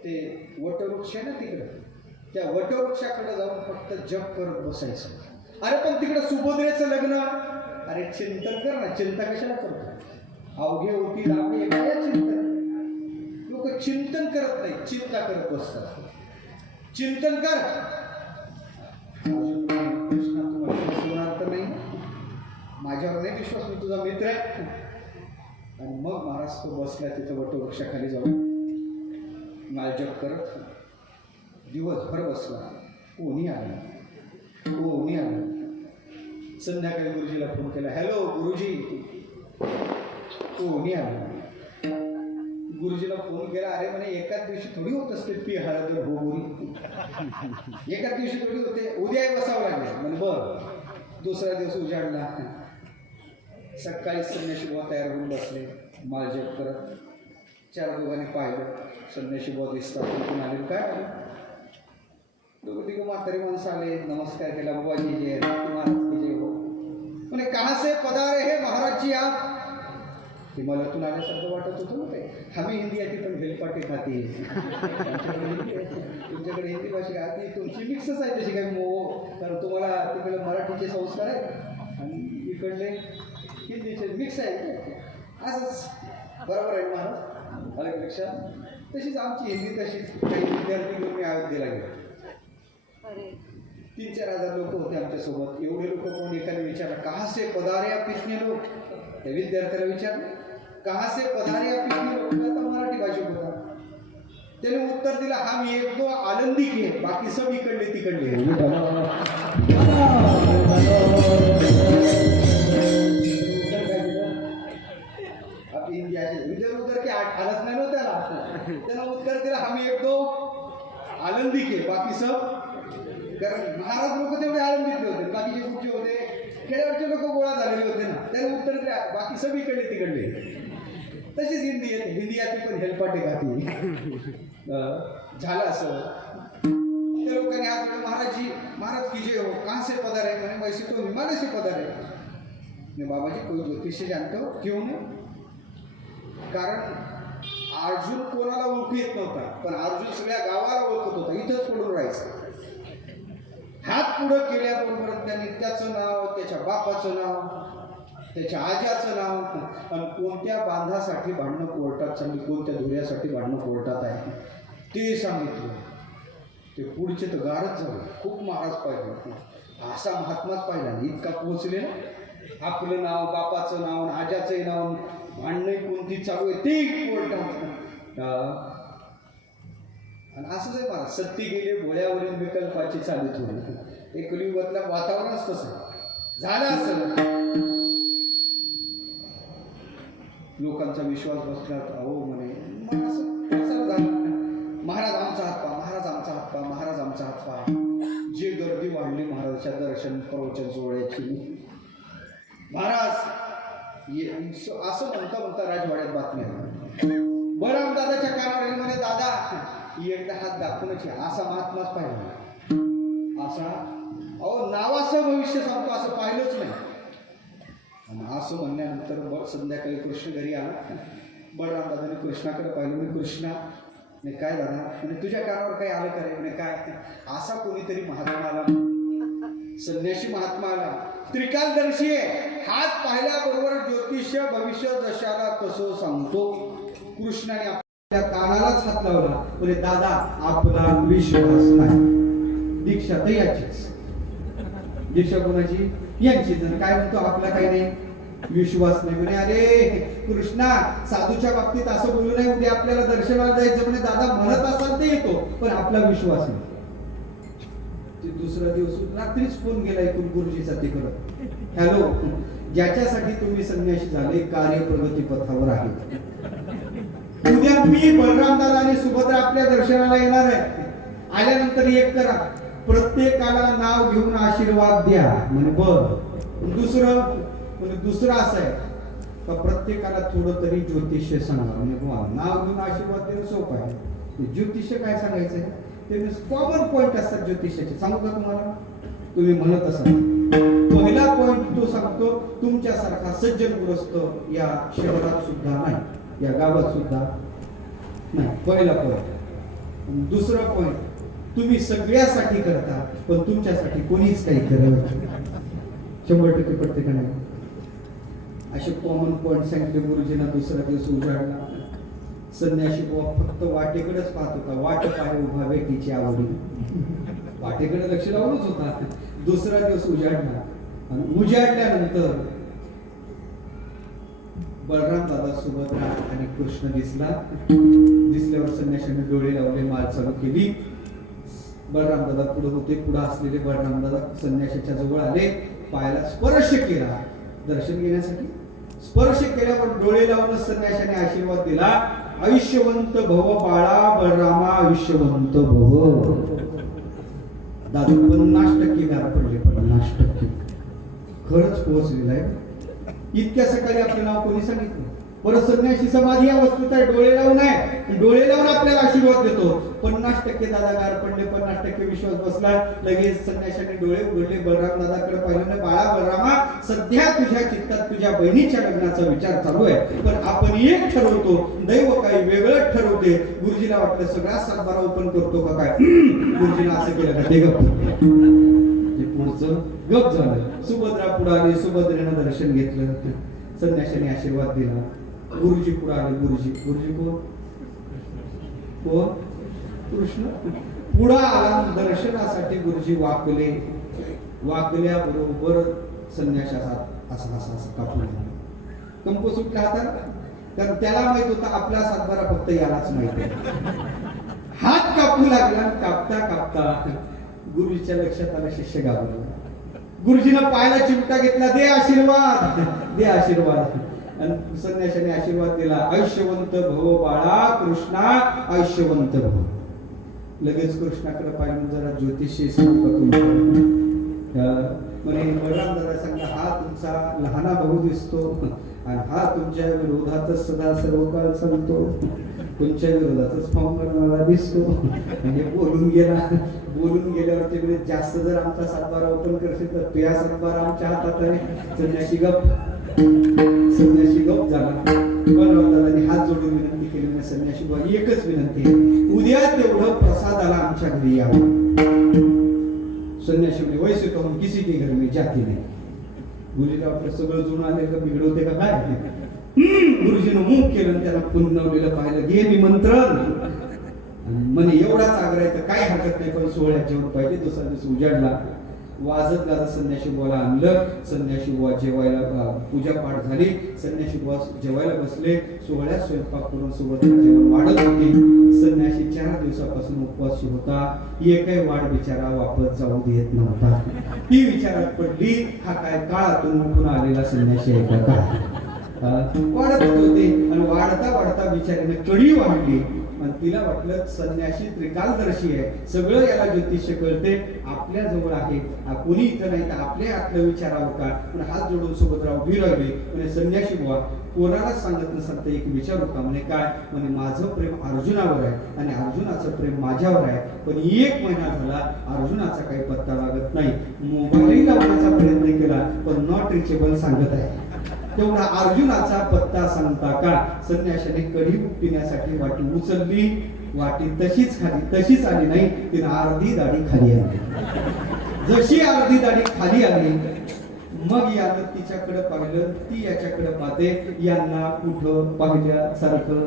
ते वटवृक्ष आहे ना तिकडं, त्या वटवृक्षाकडे जाऊन फक्त जप करत बसायचं. अरे पण तिकडं सुभद्रेचं लग्न. अरे चिंतन कर ना, चिंता कशाला करतो? अवघे होती लाभे काय चिंतन? लोक चिंतन करत नाही, चिंता करत बसतात. चिंतन कर. कृष्णा तुम्हाला फसवणार तर नाही? माझ्यावर नाही विश्वास? मी तुझा मित्र आहे. आणि मग महाराज तो बसला तिथं वटवृक्षाखाली जाऊन नालजप करत दिवसभर बसला. कोणी आलं, कोणी आलं. संध्याकाळी गुरुजीला फोन केला, हॅलो गुरुजी, कोणी आलं. गुरुजीला फोन केला, अरे म्हणे एकाच दिवशी थोडी होत असते पी हळद हो गुरु, एकाच दिवशी थोडी होते, उद्याही बसावं लागेल. म्हणजे बरं. दुसरा दिवस उजाडला. सकाळी संन्याशी बुवा तयार होऊन बसले, मालजप करत. चार दोघांनी पाहिलं, संन्याशी बुवा दिसतात. कुठून आले काय? दोघं तिघं म्हातारी माणसं आले, नमस्कार केला. बुवाजी जे महाराज की जय हो. म्हणे कहाँ से पधारे हे महाराज जी आप? हिमालयातून आल्यासारखं वाटत होतं ना ते. आम्ही हिंदी आधी पण भेलपाटे खाते. तुमच्याकडे हिंदी भाषा आधी तुमची मिक्सच आहे तशी काय कारण तुम्हाला तिकडे मराठीचे संस्कार आहेत आणि इकडले हिंदीचे मिक्स आहे. असंच बरोबर आहे महाराज आल्यापेक्षा. तशीच आमची हिंदी तशीच. काही विद्यार्थी घेऊन मी अयोध्येला गेलो. 3-4 हजार लोक होते आमच्यासोबत. एवढे लोक कोण? एकाने विचारलं कहाँ से पधारे आप कितने लोग? त्या विद्यार्थ्याला विचारलं कहाँ से पधारे आप कितने लोग? आता मराठी भाषेत होता. त्याने उत्तर दिला, हम एक दो आनंदी के, बाकी सब इकडले तिकडले. उत्तर काय दिलं? आप हिंदी इधर उधर के आलच नाही ना त्याला. त्यानं उत्तर दिलं, हम एक दो आनंदी के, बाकी सब. कारण महाराज लोक तेवढे आनंदितले होते, बाकीचे कुठचे होते? खेड्यावरचे लोक गोळा झालेले होते ना. त्याने उत्तर दिले बाकी सब इकडले तिकडले. तशीच हिंदी येते. हिंदी आती पण हेलपाटे खाती. झालं असं. त्या लोकांनी हात जोडले, महाराज जी, महाराज की जय हो. कहाँ से पधारे? मैंने वैसे तो हिमालय से पधारे. ने बाबा जी कोई ज्योतिष से जानते हो? क्यों नहीं? कारण अर्जुन कोणाला ओळखू येत नव्हता, पण अर्जुन सगळ्या गावाला ओळखत होता. इथंच पडून राहायचं. हात पुढं केल्याबरोबर त्यांनी त्याचं नाव, त्याच्या बापाचं नाव, त्याच्या आज्याचं नाव आणि कोणत्या बांधासाठी भांडणं कोर्टात चालली, कोणत्या धुऱ्यासाठी भांडणं कोर्टात आहे ते सांगितलं. ते पुढचे तर गारच झाले. खूप महाराज पाहिजे, असा महात्माच पाहिला. इतका पोहोचले ना. आपलं नाव, बापाचं नाव, आज्याचं नाव, भांडणं कोणती चालू आहे ते कोर्टात. आणि असंच आहे महाराज. सत्ती गेले भोळ्यावरील विकल्पाची चालू थोडी. एक कलियुगातलं वातावरणच तसं झालं. असं लोकांचा विश्वास बसला. अहो म्हणे असं झालं. महाराज आमचा हातपा, महाराज आमचा हातपा, महाराज आमचा हातपा. जे गर्दी वाढली महाराजांच्या दर्शन प्रवचन सोहळ्याची. बातमी आहे. बळराम दादाच्या कानावर आली म्हणे, दादा ही एकदा हात दाखवण्याची असा महात्माच पाहिला, असा अहो नावाचं भविष्य सांगतो असं पाहिलंच नाही. आणि असं म्हणल्यानंतर संध्याकाळी कृष्ण घरी आला. बळराम दादाने कृष्णाकडे पाहिलं. मी कृष्णा नाही काय दादा म्हणजे तुझ्या कानावर काही आलं का रे? म्हणजे काय असा कोणीतरी महात्मा आला, संन्यासी महात्मा आला, त्रिकालदर्शी आहे, हात पाहिल्याबरोबर ज्योतिष्य भविष्य दशाला कसं सांगतो. कृष्णाने आपल्या कानालाच हात लावला. म्हणजे दादा आपला विश्वास नाही. दीक्षा तर याचीच. दीक्षा कोणाची? यांची. काय म्हणतो आपला काही नाही विश्वास नाही. म्हणे अरे कृष्णा साधूच्या बाबतीत असं बोलू नाही, उद्या आपल्याला दर्शनाला जायचं म्हणे, दादा म्हणत असाल ते येतो पण आपला विश्वास नाही. दुसरा दिवस रात्रीच फोन गेला एकूण गुरुजीचा तिकडं, हॅलो ज्याच्यासाठी तुम्ही संन्यासी झाले कार्य प्रगती पथावर आहे, उद्या मी बलराम दादा आणि सुभद्रा आपल्या दर्शनाला येणार आहे. आल्यानंतर एक करा, प्रत्येकाला नाव घेऊन आशीर्वाद द्या. म्हणजे बर दुसरं असं आहे का प्रत्येकाला थोडं तरी ज्योतिष्य सांगा. म्हणजे नाव घेऊन आशीर्वाद देणं सोपं आहे. ज्योतिष्य काय सांगायचंय ते कॉमन पॉईंट असतात ज्योतिषाचे. सांगू का तुम्हाला? तुम्ही म्हणत असाल. पहिला पॉईंट तो सांगतो, तुमच्यासारखा सज्जन ग्रस्त या शहरात सुद्धा नाही, या गावात सुद्धा नाही. पहिला पॉईंट. दुसरा पॉईंट, तुम्ही सगळ्यासाठी करता पण तुमच्यासाठी कोणीच काही करत. 100% प्रत्येकाने असे कॉमन पॉईंट सांगितले गुरुजींना. दुसरा दिवस उजाडला. संन्यासी बुवा फक्त वाटेकडेच पाहत होता. वाट पाहे उभा व्यक्तीची आवडी. वाटेकडे लक्ष लावूनच होता. दुसरा दिवस उजाडला आणि उजाडल्यानंतर बलराम दादा सुभद्रा आणि कृष्ण दिसला. दिसल्यावर संन्याशाने डोळे लावले, माल चालू केली. बलराम दादा पुढे होते. पुढे असलेले बलराम दादा संन्याशाच्या जवळ आले, पायाला स्पर्श केला दर्शन घेण्यासाठी. स्पर्श केल्यावर डोळे लावून संन्याशाने आशीर्वाद दिला, आयुष्यवंत भव बाळा बलरामा, आयुष्यवंत भव. दादा 50% गार पडले. 50% खरंच पोहोचलेला आहे. इतक्या सकाळी आपलं नाव कोणी सांगितलं? परत संन्यासी समाधी अवस्थेत आहे, डोळे लावून आहे, डोळे लावून आपल्याला आशीर्वाद देतो. 50% दादा गार पडले, 50% विश्वास बसला. लगेच संन्याशाने डोळे उघडले, बलराम दादाकडे पाहिलं, बाळा बलरामा, सध्या तुझ्या चित्तात तुझ्या बहिणीच्या लग्नाचा विचार चालू आहे, पण आपण एक ठरवतो, दैव काही वेगळंच ठरवते. गुरुजीला वाटलं सगळा सातबारा ओपन करतो का काय? गुरुजीला असं केलं का ते गप. पुढचं गप झालं. सुभद्रा पुढे आली. सुभद्रेनं दर्शन घेतलं. संन्याशाने आशीर्वाद दिला. गुरुजी पुढे आले. गुरुजी कोण? कृष्ण. पुढे आला दर्शनासाठी. गुरुजी वाकले. वाकल्याबरोबर संन्याशाचा असा कापून कंप सुटला हातात. कारण त्याला माहित होता आपला सातबारा फक्त यालाच माहिती आहे. हात कापू लागला. कापता गुरुजीच्या लक्षात आलं, शिष्य घाबरला. गुरुजीनं पायाला चिमटा घेतला, दे आशीर्वाद. आणि संन्याशाने आशीर्वाद दिला, आयुष्यवंत भव बाळा कृष्णा, आयुष्यवंत भव. लगेच कृष्णाकडे पाहिलं, जरा ज्योतिषी सांगतो म्हणे. बलराम दादा सांगला, हा तुमचा लहाना भाऊ दिसतो आणि हा तुमच्या विरोधातच सदा सर्व काळ चालतो, तुमच्या विरोधातच फॉर्म करणारा दिसतो. म्हणजे बोलून गेल्यावर ते जास्त जर आमचा सातबारा ओपन करशील तर तुझ्या सातबारा आमच्या हातात आहे. संन्यासी गप झाला. बलराम दादांनी हात जोडून विनंती केली, म्हणजे संन्यासी बुवा एकच विनंती आहे, उद्या तेवढं प्रसादाला आमच्या घरी यावं. संन्यासी म्हणजे वैसे कहून किसी के घर में जाती नाही. गुरुजीला आपलं सगळं जुळून आलेलं बिघडवते का काय? गुरुजीनं मुख केलं, त्याला पुनवलेलं पाहिलं, घे निमंत्रण. म्हणे एवढाच आग्रह आहे तर काय हरकत नाही, पण सोहळ्यात जेवण पाहिजे. दुसरा दिवस उजाडला. वाजत गाजत संन्यासी बुवाला आणलं. संन्यासी बुवा जेवायला, पूजा पाठ झाली. संन्यासी बुवा जेवायला बसले. सोहळ्यात स्वयंपाक करून सुभद्रा जेवण वाढत होती. संन्यासी 4 दिवसापासून उपवासी होता. एकही वाढ बिचारा वापस जाऊ देत नव्हता. ती विचारात पडली, हा काय काळातून उठून आलेला संन्यासी आहे का काय? वाढत होते आणि वाढता बिचाऱ्याने कडी वाढली. आणि तिला वाटलं संन्यासी त्रिकालदर्शी आहे, सगळं याला ज्योतिष्य कळते, आपल्या जवळ आहे, कोणी इथं नाही तर आपल्या आतलं विचारावं का? पण हात जोडून सुभद्रा उभी राहिली. म्हणजे संन्यासी बुवा कोणालाच सांगत नसाल तर एक विचारू का? म्हणे काय? म्हणे माझं प्रेम अर्जुनावर आहे आणि अर्जुनाचं प्रेम माझ्यावर आहे, पण 1 महिना झाला अर्जुनाचा काही पत्ता लागत नाही. मोबाईलही लावण्याचा प्रयत्न केला पण नॉट रिचेबल सांगत आहे. तेवढा अर्जुनाचा पत्ता सांगता का संन्याशाने कढी पिण्यासाठी वाटी उचलली, वाटी तशीच आली नाही, तिने अर्धी दाढी खाली आली. जशी अर्धी दाढी खाली आली मग यानं तिच्याकडे पाहिलं, ती याच्याकडे पाहते, यांना कुठं पाहिल्यासारखं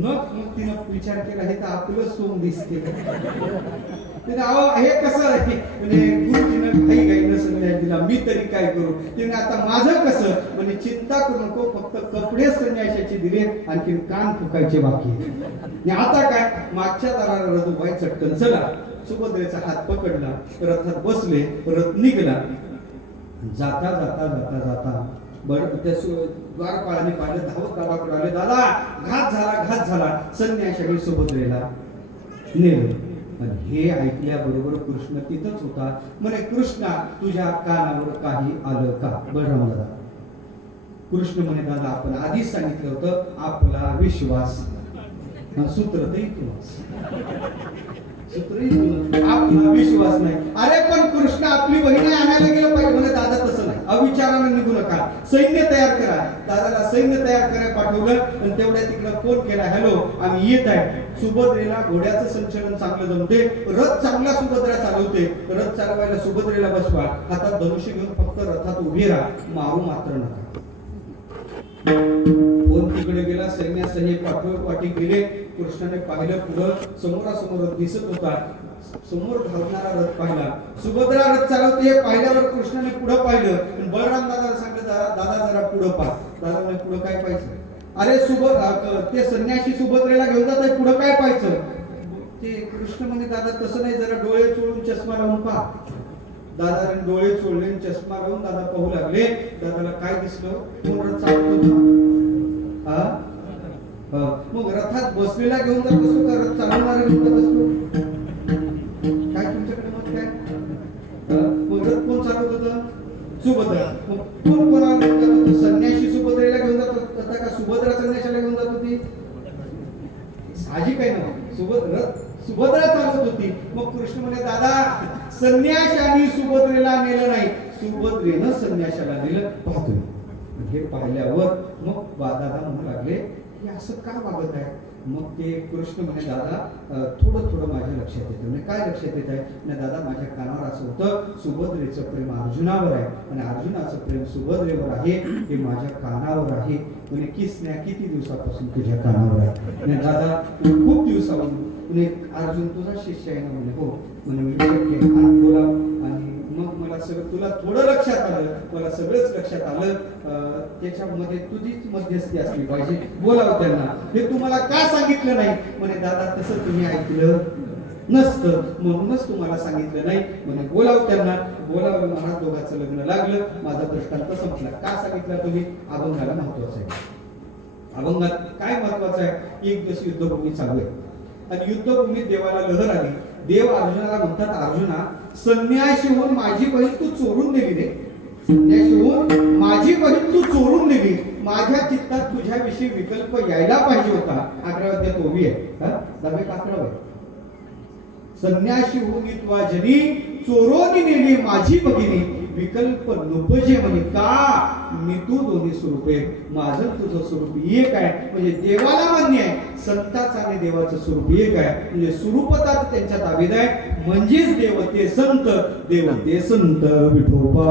मग तिनं विचार केला हे तर आपलं सोंग दिसते. तिने अहो हे कसं म्हणजे गुरुजीनं काही काही संन्यास दिला, मी तरी काय करू? तिने आता माझं कसं? म्हणजे चिंता करू नको, फक्त कपडे संन्याशाचे दिले, आणखी कान फुकायचे बाकी. आता काय? मागच्या दाराला रथुबाई चटकन चला, सुभद्रेचा हात पकडला, रथात बसले, रथ निघला. जाता जाता जाता जाता त्या द्वारपाळाने पाहिलं, धावत दादाकडे आले, दादा घात झाला. संन्याशाने सुभद्रेला नेलं. पण हे ऐकल्याबरोबर कृष्ण तिथंच होता. म्हणे कृष्णा तुझ्या कानावर काही आलं का? बलराम दादा. कृष्ण म्हणे दादा आपण आधीच सांगितलं होतं आपला विश्वास. सूत्र तर इथूनच, आपला विश्वास नाही. अरे पण कृष्ण आपली बहिणी आणायला गेलं पाहिजे. म्हणे दादा तसं नाही, अविचारानं निघू नका, सैन्य तयार करा. दादाला सैन्य तयार करायला पाठवलं आणि तेवढ्या तिकडं फोन केला, हॅलो आम्ही येत आहे. सुभद्रेला घोड्याचं संचलन चांगलं जमते, रथ चांगला सुभद्रा चालवते, रथ चालवायला सुभद्रेला बसवा, हातात धनुष्य घेऊन फक्त रथात उभे राहा, मारू मात्र नका. कोण तिकडे गेला, सैन्यासही पाठोपाठी गेले. कृष्णाने पाहिलं, पुढं समोरासमोर दिसत होता, समोर धावणारा रथ पाहिला, सुभद्रा रथ चालवते हे पाहिल्यावर कृष्णाने पुढं पाहिलं. बलराम दादाला सांगितलं, दादा जरा पुढं पहा. दादा म्हणजे पुढं काय पाहिजे? अरे ते संन्याशी सुभद्रेला घेऊन जात आहे, पुढं काय पाहिजे? ते कृष्ण म्हणे दादा तसं नाही, जरा डोळे चोळून चष्मा लावून पहा. दादा डोळे चोळले, चष्मा लावून दादा पाहू लागले. दादाला काय दिसलं? कोण रथ चालवतो? मग रथात बसलेला घेऊन जात असतो का रथ चालवणारा घेऊन जात असतो? काय तुमच्याकडे मत काय? मग रथ कोण चालवत होतं? सुभद्रा. मग कोण कोणाला घेऊन जात होतं? संन्याशी सुभद्रेला घेऊन जात होता का सुभद्रा संन्याशाला घेऊन जात होती? साहजिक आहे ना, सुभद्रा चालवत होती. मग कृष्ण म्हणे दादा संन्याशाने सुभद्रेला नेलं नाही, सुभद्रेनं संन्याशाला नेलं. पाहतोय हे पाहिल्यावर मग दादा म्हणू लागले की असं का वागत आहे? मग ते कृष्ण म्हणे दादा थोडं माझ्या लक्षात येतं. म्हणजे काय लक्षात येत आहे? नाही दादा माझ्या कानावर असं होतं, सुभद्रेचं प्रेम अर्जुनावर आहे आणि अर्जुनाचं प्रेम सुभद्रेवर आहे, हे माझ्या कानावर आहे. म्हणजे किसण्या किती दिवसापासून तुझ्या कानावर आहे? नाही दादा खूप दिवसापासून. म्हणजे अर्जुन तुझा शिष्य आहे ना? म्हणे हो. म्हणे मी शक्य बोला. आणि मग मला सगळं तुला थोडं लक्षात आलं, मला सगळंच लक्षात आलं. त्याच्यामध्ये तुझीच मध्यस्थी असली पाहिजे, बोलावं त्यांना. हे तुम्हाला का सांगितलं नाही? म्हणे दादा तसं तुम्ही ऐकलं नसतं म्हणूनच तुम्हाला सांगितलं नाही. म्हणे बोलावं त्यांना. बोलावं. महाराज दोघांचं लग्न लागलं, माझा दृष्टांत संपला. का सांगितलं तुम्ही? अभंगाला महत्वाचं आहे. अभंगात काय महत्वाचं आहे? एक दिवस युद्धभूमी चालू आहे आणि युद्धभूमीत देवाला लहर आली. देव अर्जुनाला म्हणतात, अर्जुना संन्याशी होऊन माझी बहीण तू चोरून नेली रे. संन्याशी होऊन माझी बहीण तू चोरून नेली. माझ्या चित्तात तुझ्याविषयी विकल्प यायला पाहिजे होता. 11व्या अध्यायात ओवी आहे, 10-11 आहे. संन्याशी होऊन त्वा जनी चोरून नेली माझी भगिनी, विकल्प नपजे म्हणे का मी तू दोन्ही स्वरूपे, माझं तुझं स्वरूप एक आहे. म्हणजे देवाला मान्य आहे, संताचं आणि देवाचं स्वरूप एक आहे. म्हणजे स्वरूपता त्यांच्या ताब्यात आहे. म्हणजेच देव ते संत, देव ते संत विठोबा.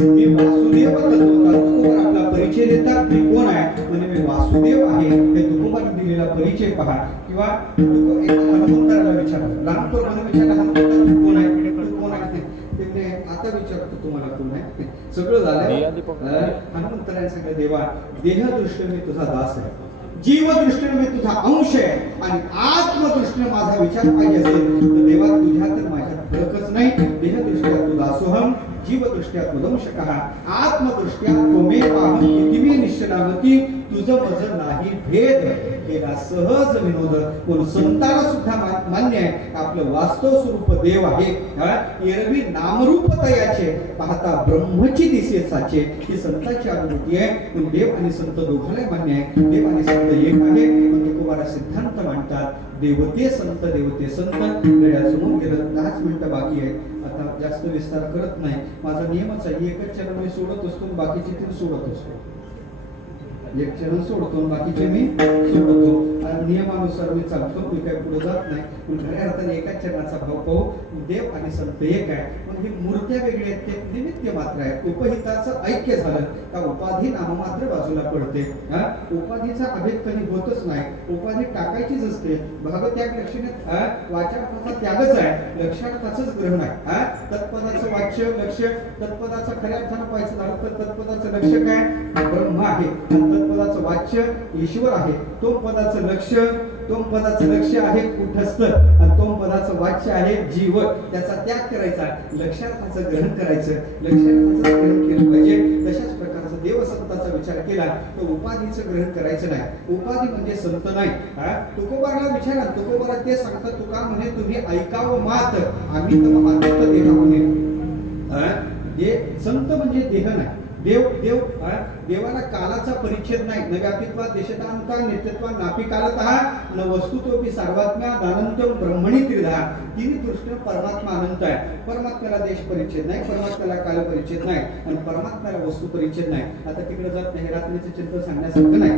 मी वासुदेव तत्वता तुकोबार आपला परिचय देतात मी कोण आहे म्हणजे मी वासुदेव आहे हे तुकोबाने दिलेला परिचय पहा किंवा हनुमंताला विचारा रामप्रभूने विचारला हनुमंता तू कोण आहे तू कोण आहे ते आता विचारतो तुम्हाला कोण आहे सगळं झालं हनुमंतराने सांगितलं देवा देहदृष्टीने मी तुझा दास आहे जीवदृष्टीने मी तुझा अंश आहे आणि आत्मदृष्टीने माझा विचार पाहिजे असेल तर देवा तुझ्या तर माझ्यात फरकच नाही देहदृष्ट्या तू दासोहम जीवदृष्ट्या तुदंशकः आत्मदृष्ट्या त्वमेवाहं इति मे निश्चलामती तुझं माझं नाही भेद केला सहज विनोद म्हणून संतांना सुद्धा मान्य आहे आपलं वास्तव स्वरूप देव आहे एरवी नामरूप तयाचे पाहता ब्रह्मची दिसे साचे ही संतांची अनुभूती आहे पण देव आणि संत दोघांना मान्य आहे देव आणि संत एक आहे पण तुकोबारा सिद्धांत मांडतात देवते संत वेळासमोर गेलं 10 मिनिटं बाकी आहे आता जास्त विस्तार करत नाही माझा नियमच आहे एकच चरण मी सोडत असतो बाकीचे 3 सोडत असतो एक चरण सोडतो बाकीचे मी सोडतो नियमानुसार मी चालतो मी काही पुढे जात नाही पण खऱ्या अर्थाने एकाच चरणाचा भाव पाहू देव आणि संत एक आहे पण ही मूर्त्या वेगळ्या आहेत ते निमित्त मात्र आहे उपहिताचं ऐक्य झालं का उपाधी नाममात्र बाजूला पडते उपाधीचा अभेद कधी होतच नाही उपाधी टाकायचीच असते भागत्याग लक्षणे वाचार्थाचा त्यागच आहे लक्षार्थाचंच ग्रहण आहे तत्पदाचं वाच्य लक्ष्य तत्पदाचं खऱ्या अर्थानं पाहायचं झालं तर तत्पदाचं लक्ष्य काय ब्रह्म आहे तत्पदाचं वाच्य ईश्वर आहे तो पदाचं लक्ष्य आहे कुठस्थ आणि तो पदाचं वाच्य आहे जीव त्याचा त्याग करायचा लक्षार्थाचं ग्रहण करायचं लक्षार्थाचं ग्रहण केलं पाहिजे तशाच प्रकारचा देव संताचा विचार केला तर उपाधीचं ग्रहण करायचं नाही उपाधी म्हणजे संत नाही तुकोबाराला विचारा तुकोबारा ते सांगतात तुका म्हणे तुम्ही ऐकावं मात आम्ही तर महात्म देह म्हणे संत म्हणजे देह नाही देवाला कालाचा परिच्छेद नाही न व्यापित्वा देशतांता नित्यत्वा नापी कालतः न वस्तुतोपी सर्वात्म्या दानंत्यम ब्रह्मणी त्रिधा तिन्ही दृष्टीने परमात्मा अनंत आहे परमात्म्याला देश परिच्छेद नाही परमात्म्याला काल परिच्छेद नाही आणि परमात्म्याला वस्तू परिच्छेद नाही आता तिकडे जात नाही रात्रीचे चिंतन सांगण्यासारखं नाही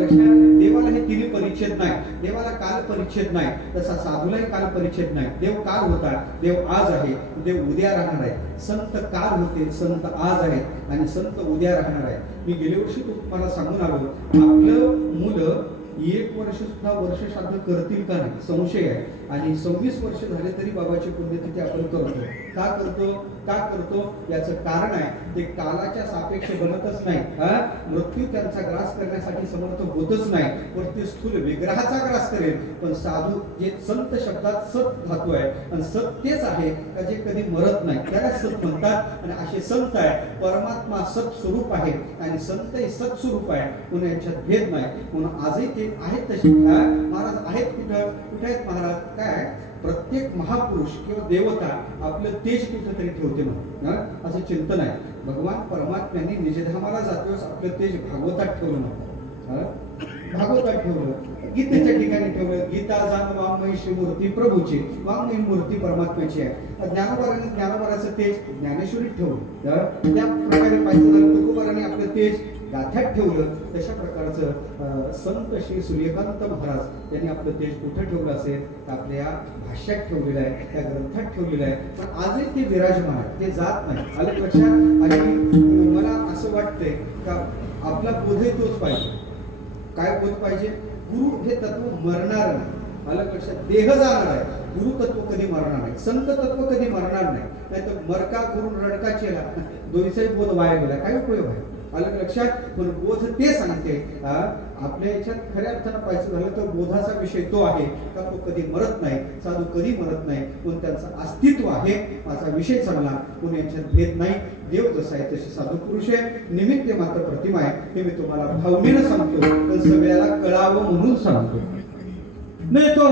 लक्षात देवाला हे तिन्ही परिच्छेद नाही देवाला काल परिच्छेद नाही तसा साधूलाही काल परिच्छेद नाही देव काल होता देव आज आहे देव उद्या राहणार आहे संत काल होते संत आज आहेत आणि संत उद्या राहणार आहे मी गेल्या वर्षी तुम्हाला सांगून आलो आपलं मुलं 1 वर्ष सुद्धा वर्ष श्राद्ध करतील का नाही संशय आहे आणि 26 वर्ष झाले तरी बाबाची पुण्यतिथी आपण का करतो याचं कारण आहे ते कालाच्या सापेक्ष बनतच नाही मृत्यू त्यांचा ग्रास करण्यासाठी समर्थ होतच नाही पण ते स्थूल विग्रहाचा ग्रास करेल पण साधू जे संत शब्दात सत धातू आहे आणि सत तेच आहे का जे कधी मरत नाही त्याला सत म्हणतात आणि असे संत आहे परमात्मा सत स्वरूप आहे आणि संत हे सत स्वरूप आहे म्हणून यांच्यात भेद नाही म्हणून आजही ते आहेत तसे महाराज आहेत कुठे आहेत महाराज काय प्रत्येक महापुरुष किंवा देवता आपलं तेज कुठेतरी ठेवते म्हणून असं चिंतन आहे भगवान परमात्म्यांनी निजधामाला जातोस आपलं तेज भागवतात ठेवलं नव्हतं भागवतात ठेवलं गीतेच्या ठिकाणी ठेवलं गीता जाण वाङ्मयी मूर्ती प्रभूची वाङ्मयी मूर्ती परमात्म्याची आहे ज्ञानोबाराचं तेज ज्ञानेश्वरीत ठेवलं त्या प्रकारे पाहिजे झालं तुकोबाराने आपलं तेज गाथ्यात ठेवलं तशा प्रकारचं संत श्री सूर्यकांत महाराज यांनी आपलं तेज कुठं ठेवलं असेल आपल्या भाष्यात ठेवलेलं आहे त्या ग्रंथात ठेवलेलं आहे पण आजही ते विराजमान आहे ते जात नाही आलं लक्षात आणि मला असं वाटतंय का आपला बोधही तोच पाहिजे काय बोध पाहिजे गुरु हे तत्व मरणार नाही आलं लक्षात देह जाणार आहे गुरु तत्व कधी मरणार नाही संत तत्व कधी मरणार नाही तर मरका करून रडका चेला दोन्हीचाही बोध वाया गेला काय उपयोग आहे आलं लक्षात पण बोध ते सांगते आपल्या याच्यात खऱ्या अर्थानं पाहायचं झालं तर बोधाचा विषय तो आहे का तो कधी मरत नाही साधू कधी मरत नाही पण त्यांचं अस्तित्व आहे माझा विषय चांगला कोणी याच्यात भेद नाही देव जसा आहे तसे साधू पुरुष आहे निमित्त मात्र प्रतिमा आहे हे मी तुम्हाला भावनेनं सांगतो पण सगळ्याला कळावं म्हणून सांगतो मैं तो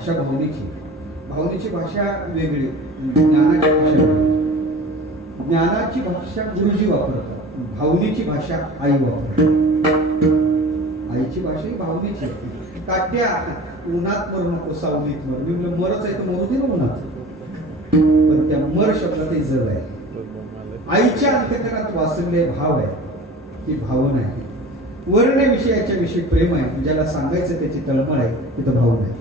भाषा भावनेची. भावनेची भाषा वेगळी, ज्ञानाची भाषा वेगळी. ज्ञानाची भाषा गुरुजी वापरतात, भावनेची भाषा आई वापरतात. आईची भाषा ही भावनेची आहे. ताट्या उन्हात मर नको सावलीत मर. मी म्हणलं मरच आहे तर मरू दे ना उन्हात, पण त्या मर शब्दातही जग आहे. आईच्या अंतकरणात वासरले भाव आहे, ती भावना आहे. वर्ण विषयाच्या विषयी प्रेम आहे, ज्याला सांगायचं त्याची तळमळ आहे, तिथं भावना आहे.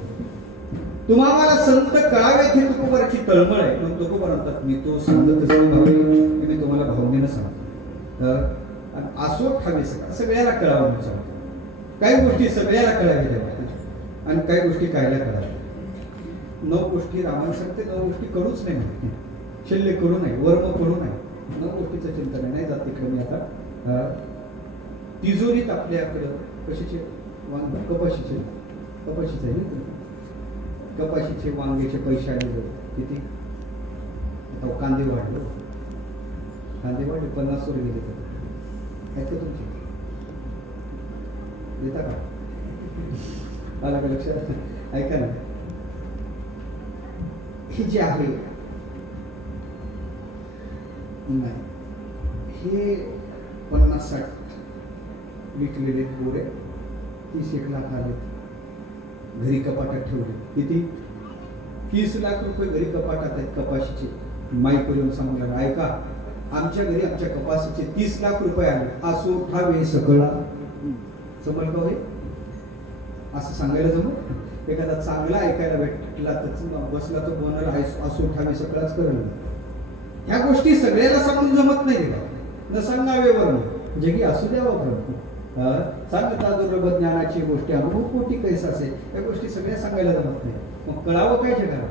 तुम्हाला संत कळावेत ही तुकोबराची तळमळ आहे, पण तुकोबर म्हणतात मी तो सांगतच नाही भावे, मी तुम्हाला भावनेनं सांगतो. आसोट हवे सगळ्याला कळावं मी सांगतो. काही गोष्टी सगळ्याला कळाव्या देवा आणि काही गोष्टी कायला कळाव्या. 9 गोष्टी रामायण सांगते, 9 गोष्टी करूच नाही म्हणते. शल्य करू नाही, वर्म करू नाही, 9 गोष्टीचं चिंतन नाही जात तिकडे. मी आता तिजोरीत आपल्याकडं कशाचे वांग, कपाशीचे आहे कपाशीचे वांग्याचे पैसे आले किती. आता कांदे वाढले 50 वर गेले. ऐकतो तुमची देता का आला का लक्षात? ऐका ना, हे जे आहे नाही, हे 50-60 विकलेले पोरे 30-1 लाख आले. घरी कपाटात ठेवले किती, 30 लाख रुपये घरी कपाटात आहेत कपाशीचे. माईक येऊन सांगणार ऐका, आमच्या घरी आमच्या कपाशीचे 30 लाख रुपये आले, असो ठावे सकळा. समज का होईल असं सांगायला जमू? एखादा चांगला ऐकायला भेटला तर बसला तो बोलायला असो ठावे सकळाच करेल. ह्या गोष्टी सगळ्याला सांगून जमत नाही. न सांगावे वर्ण जगी असू द्यावं प्रभू. सांगता दुर्लभ ज्ञानाची गोष्टी अनुभव कोटी कैसा असेल. या गोष्टी सगळ्या सांगायला जमत नाही. मग कळावं काय जगाला?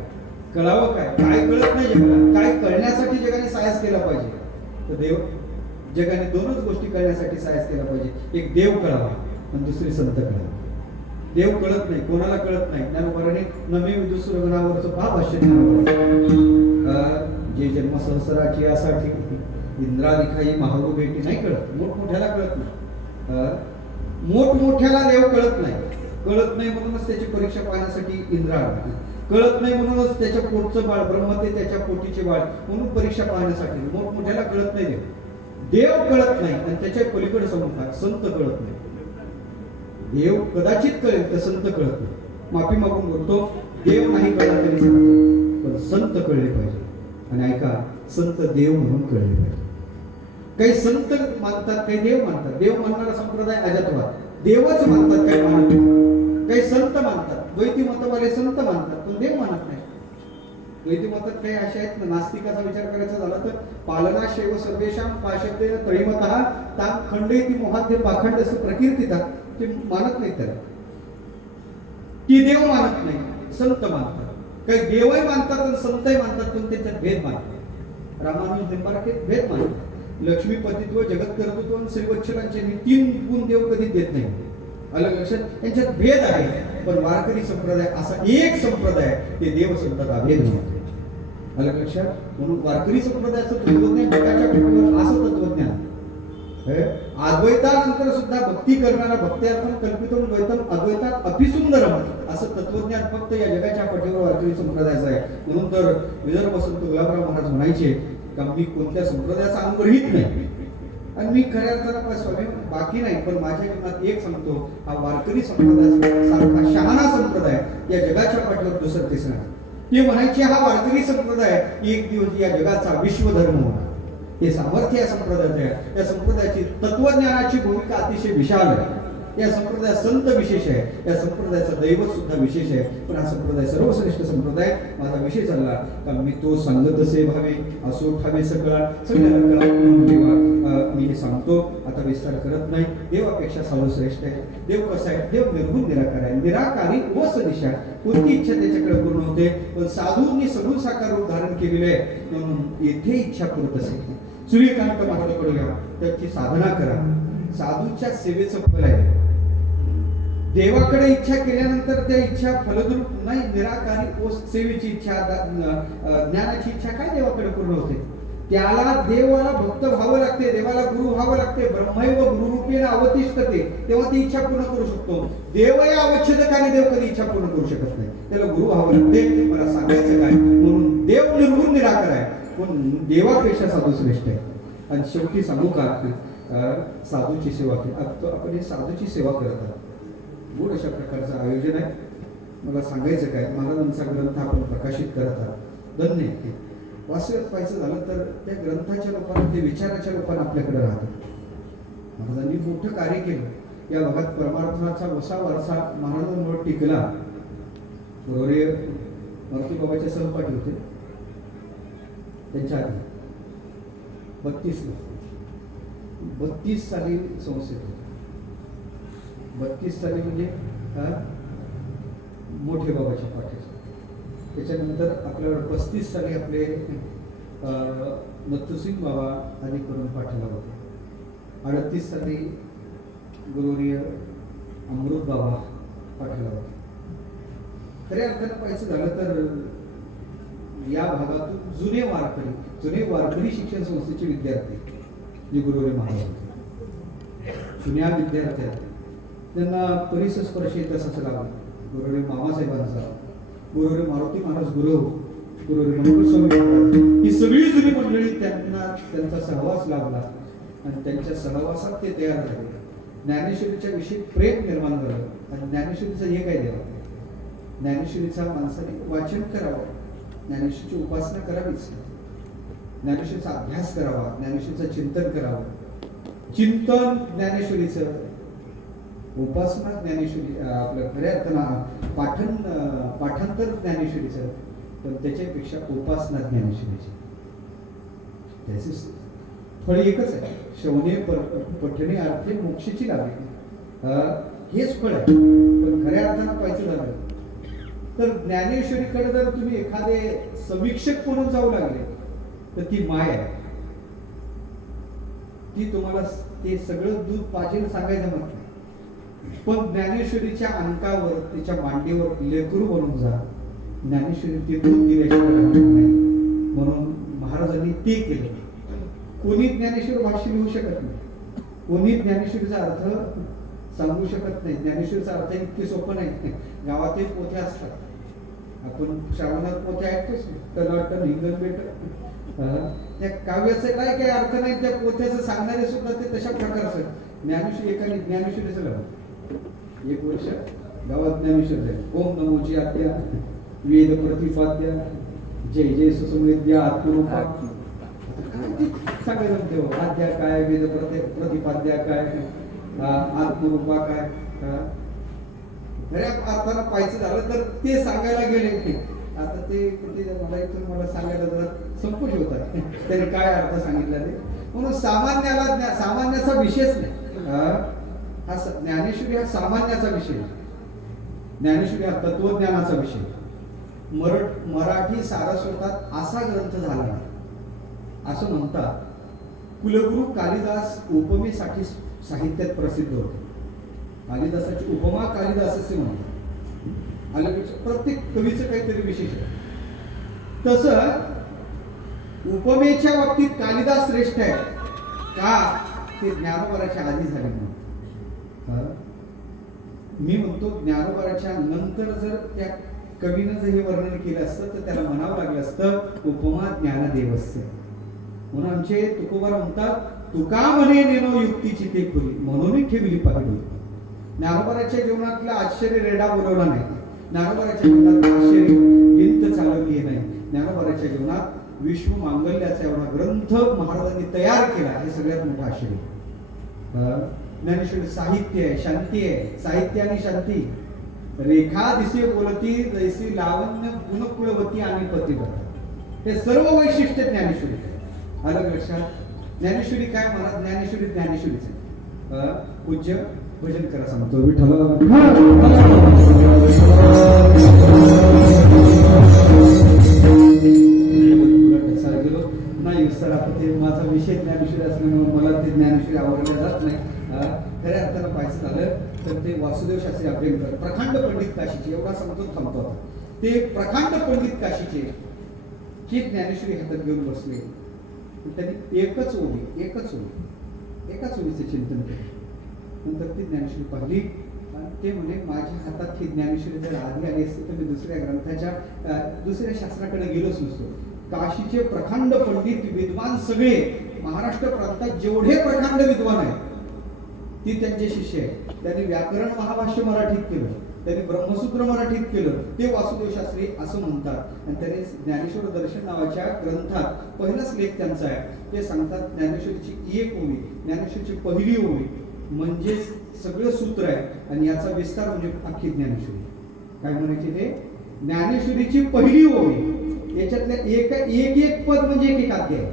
कळावं काय? काय कळत नाही जगाला? काय कळण्यासाठी जगाने साहस केला पाहिजे? तर देव जगाने 2च गोष्टी कळण्यासाठी साहस केला पाहिजे. एक देव कळावा आणि दुसरी संत कळावा. देव कळत नाही, कोणाला कळत नाही. ज्ञानोबाने नवी विदुसुरगणावरचं भाष्य जे जन्म संसाराची यासाठी इंद्रादिखाई महारू भेटी नाही कळत. मोठमोठ्याला कळत नाही. मोठमोठ्याला देव कळत नाही. कळत नाही म्हणूनच त्याची परीक्षा पाहण्यासाठी इंद्र आला. कळत नाही म्हणूनच त्याच्या पोटचं बाळ ब्रह्म ते त्याच्या पोटीचे बाळ म्हणून परीक्षा पाहण्यासाठी. मोठमोठ्याला कळत नाही देव. देव कळत नाही आणि त्याच्या पलीकडे संत कळत नाही. देव कदाचित कळेल तर संत कळत नाही. माफी मागून बोलतो, देव नाही कळला तरी पण संत कळले पाहिजे. आणि ऐका, संत देव म्हणून कळले पाहिजे. काही संत मानतात, काही देव मानतात. देव मानणारा संप्रदाय अजातवाद, देवच मानतात काही मानत नाही. काही संत मानतात, द्वैती मतवाले संत मानतात पण देव मानत नाही. द्वैती मतात काही असे आहेत ना, नास्तिकाचा विचार करायचा झाला तर पालना शैव सर्वेशाम पाशब्देन तळीमतः ताम खंडयती मोहाद्य पाखंड असं प्रकीर्तितात. ते मानत नाही त्याला, ती देव मानत नाही, संत मानतात. काही देवही मानतात आणि संतही मानतात पण त्यांच्यात भेद मानतात. रामानुज निंबाळकर भेद मानतात. लक्ष्मीपतित्व, जगत कर्तृत्व आणि श्रीवत्सलांचे 3 गुण देव कधीच देत नाही. अलग लक्षात, यांच्यात भेद आहे. पण वारकरी संप्रदाय असा एक संप्रदाय ते देव संतात अभेद म्हणतो. अलग लक्षात, म्हणून वारकरी संप्रदायाचं तत्वज्ञान जगाच्या पाठीवर असं तत्वज्ञान. अद्वैतानंतर सुद्धा भक्ती करणारा भक्त्यार्थम कल्पितम द्वैतम अद्वैतात अतिसुंदरम असं तत्वज्ञान फक्त या जगाच्या पाठीवर वारकरी संप्रदायाचं आहे. म्हणून तर विदर्भ संत गुलाबराव महाराज म्हणायचे का मी कोणत्या संप्रदायाचा अनुग्रहित नाही आणि मी खऱ्या अर्थानं स्वामी बाकी नाही, पण माझ्या जीवनात एक सांगतो, हा वारकरी संप्रदायासारखा शहाणा संप्रदाय या जगाच्या पाठीवर दुसरं तिसरा. ते म्हणायचे हा वारकरी संप्रदाय एक दिवस या जगाचा विश्वधर्म होणार. हे सामर्थ्य या संप्रदायाचे आहे. या संप्रदायाची तत्वज्ञानाची भूमिका अतिशय विशाल आहे. या संप्रदायात संत विशेष आहे, या संप्रदायाचं दैवत सुद्धा विशेष आहे. पण हा संप्रदाय सर्वश्रेष्ठ संप्रदाय. माझा विषय चालला का मी तो सांगत असे भावे असो ठावे सगळा सगळ्याला कळा म्हणून देवा मी हे सांगतो. आता विस्तार करत नाही. देवापेक्षा सर्वश्रेष्ठ आहे. देव कसा आहे? देव निर्गुण निराकार आहे. निराकारी व सदिशा, कोणती इच्छा त्याच्याकडे पूर्ण होते. पण साधूंनी सगुण साकार रूप धारण केलेले आहे म्हणून येथे इच्छा पूर्ण असेल. सूर्यकांत महाराजांकडे घ्या, त्याची साधना करा. साधूच्या सेवेचं फल आहे. देवाकडे इच्छा केल्यानंतर त्या इच्छा फलद्रूप नाही. निराकारी व सेवेची इच्छा, ज्ञानाची इच्छा काय देवाकडे पूर्ण होते? त्याला देवाला भक्त व्हावं लागते, देवाला गुरु व्हावं लागते. ब्रह्मैव गुरुरूपेण अवतिष्ठते, तेव्हा ती इच्छा पूर्ण करू शकतो. देव या अवच्छेदकाने देव कधी इच्छा पूर्ण करू शकत नाही. त्याला गुरु व्हावं लागते. मला सांगायचं काय, म्हणून देव निर्गुण निराकार आहे, पण देवापेक्षा साधू श्रेष्ठ आहे. आणि शेवटी सांगू का, साधूची सेवा केली. आपण हे साधूची सेवा करत आहोत. गोड अशा प्रकारचं आयोजन आहे. मला सांगायचं काय, महाराजांचा ग्रंथ आपण प्रकाशित करत आहोत. धन्य आहे ते. वास्तविक पाहायचं झालं तर त्या ग्रंथाच्या लोकांना, ते विचाराच्या लोकांना आपल्याकडे राहतात. महाराजांनी मोठं कार्य केलं. या भागात परमार्थाचा वसा वारसा महाराजांमुळे टिकला. बरोबर मारुती बाबाचे सहपाठी होते त्यांच्या आधी 32 साली संस्थेत होते. 32 साली म्हणजे मोठे बाबाच्या पाठीचे. त्याच्यानंतर आपल्याला 35 साली आपले नथुसिंग बाबा आदी करून पाठीला होते. 38 साली गुरुवर्य अमृत बाबा पाठीला होते. खऱ्या अर्थानं पाहायचं झालं तर या भागातून जुने वारकरी शिक्षण संस्थेचे विद्यार्थी जे गुरुवर्य महाराज होते, जुन्या विद्यार्थी त्यांना परिसर स्पर्श येत असायचं लागलं. गुरुवर्य मामासाहेबांचा, गुरुवर्य मारुती महाराज गुरुवर्य मनोहर स्वामी महाराज, ही सगळी जुनी मंडळी त्यांचा सहवास लाभला आणि त्यांच्या सहवासात ते तयार झाले. ज्ञानेश्वरीच्या विषयी प्रेम निर्माण झालं. आणि ज्ञानेश्वरीचं हे काय देवा, ज्ञानेश्वरीचा माणसाने वाचन करावं, ज्ञानेश्वरीची उपासना करावीच, ज्ञानेश्वरीचा अभ्यास करावा, ज्ञानेश्वरीचं चिंतन करावं. चिंतन ज्ञानेश्वरीचं, उपासना ज्ञानेश्वरी, आपलं खऱ्या अर्थानं पाठांतर ज्ञानेश्वरीचं, पण त्याच्यापेक्षा उपासना ज्ञानेश्वरीची. त्याचे फळ एकच आहे, श्रवणे पठणे अर्थे मोक्षाची लाभे, हेच फळ आहे. पण खऱ्या अर्थानं पाहायचं झालं तर ज्ञानेश्वरीकडे जर तुम्ही एखादे समीक्षक म्हणून जाऊ लागले तर ती माय आहे. ती तुम्हाला ते सगळं दूध पाजेल सांगायचं मत नाही. पण ज्ञानेश्वरीच्या अंकावर, तिच्या मांडीवर लेकरू बनून जा. ज्ञानेश्वरी ते दूध दिल्याशिवाय नाही. म्हणून महाराजांनी ते केलं. कोणी ज्ञानेश्वर भाष्य लिहू शकत नाही, कोणी ज्ञानेश्वरीचा अर्थ सांगू शकत नाही. ज्ञानेश्वरीचा अर्थ इतके सोपं नाही. गावातही पोथ्या असतात, आपण श्रावणात पोथ्या ऐकतोच, तलाटन हिंगणबेट, त्या काव्याचा काही अर्थ नाही. त्या पोथ्याचं सांगणारे सुद्धा ते तशा प्रकारचं. ज्ञानेश्वरी एकाने ज्ञानेश्वरीचं लावलं 1 वर्ष गावात ज्ञानेश्वर झाले. ओम नमोची आद्या वेद प्रतिपाद्या जय जय सुसंवेद्या आत्मरूपा. सांगायचं तेव्हा आद्या काय, वेद प्रतिपाद्या काय, आत्मरूपा काय. खऱ्या अर्थानं पाहायचं झालं तर ते सांगायला गेले. आता ते मला इथून मला सांगायला जरा संकोच होतात त्याने काय अर्थ सांगितला ते. म्हणून सामान्याचा विषयच नाही. हा ज्ञानेश्वरी हा सामान्याचा विषय, ज्ञानेश्वरी हा तत्वज्ञानाचा विषय. मराठी सारस्वतात असा ग्रंथ झाला असं म्हणतात. कुलगुरू कालिदास उपमेसाठी साहित्यात प्रसिद्ध होते. कालिदासाची उपमा कालिदास असे म्हणतात. प्रत्येक कवीचं काहीतरी विशेष आहे. तसं उपमेच्या बाबतीत कालिदास श्रेष्ठ आहे का, ते ज्ञानोबाराच्या आधी झाले म्हणून. मी म्हणतो ज्ञानोबाराच्या नंतर जर त्या कवीनं जर हे वर्णन केलं असतं तर त्याला म्हणावं लागलं असतं उपमा ज्ञानदेवस्य. म्हणून आमचे तुकोबार म्हणतात, तुका म्हणे नेनो युक्तीची ते खुरी, म्हणून ठेवली पाहिजे. ज्ञानोबाराच्या जीवनातला आश्चर्य रेडा बोलवला नाही. ज्ञानोबाराच्या जीवनात आश्चर्य भिंत चालवली नाही. ज्ञानोबाराच्या जीवनात विश्व मांगल्याचा एवढा ग्रंथ महाराजांनी तयार केला, हे सगळ्यात मोठं आश्चर्य. ज्ञानेश्वरी साहित्य आहे, शांती आहे. साहित्य आणि शांती. रेखा दिसे बोलती जैसी लावण्य गुणकुळवती आणि पतिव्रता, हे सर्व वैशिष्ट्य ज्ञानेश्वरी. अलग लक्षात. ज्ञानेश्वरी काय महाराज, ज्ञानेश्वरी ज्ञानेश्वरीचे पूज्य भजन करा सांगतो. विठ्ठल गेलो नाही सर, आता ते माझा विषय ज्ञानेश्वरी असल्यामुळे मला ते ज्ञानेश्वरी आवडल्या जात नाही. खऱ्या अर्थानं पाहायचं झालं तर ते वासुदेव शास्त्री अभ्यंकर प्रखंड पंडित काशीचे, एवढा समजून थांबतो. ते प्रखंड पंडित काशीचे की ज्ञानेश्वरी हातात घेऊन बसले. त्यांनी एकच ओळीचं चिंतन केलं. नंतर ती ज्ञानेश्वरी पाहिली आणि ते म्हणे माझ्या हातात ही ज्ञानेश्वरी जर आधी आली असते तर मी दुसऱ्या ग्रंथाच्या दुसऱ्या शास्त्राकडे गेलोच नसतो. काशीचे प्रखंड पंडित विद्वान सगळे महाराष्ट्र प्रांतात जेवढे प्रखंड विद्वान आहेत ती त्यांचे शिष्य आहेत. त्यांनी व्याकरण महाभाष्य मराठीत केलं, त्यांनी ब्रह्मसूत्र मराठीत केलं, ते वासुदेव शास्त्री असं म्हणतात. आणि त्यांनी ज्ञानेश्वर दर्शन नावाच्या ग्रंथात पहिलाच लेख त्यांचा आहे. ते सांगतात ज्ञानेश्वरीची एक ओवी, ज्ञानेश्वरीची पहिली ओवी म्हणजेच सगळं सूत्र आहे आणि याचा विस्तार म्हणजे अख्खी ज्ञानेश्वरी. काय म्हणायचे ते? ज्ञानेश्वरीची पहिली ओवी, याच्यातल्या एक पद म्हणजे एक अध्याय.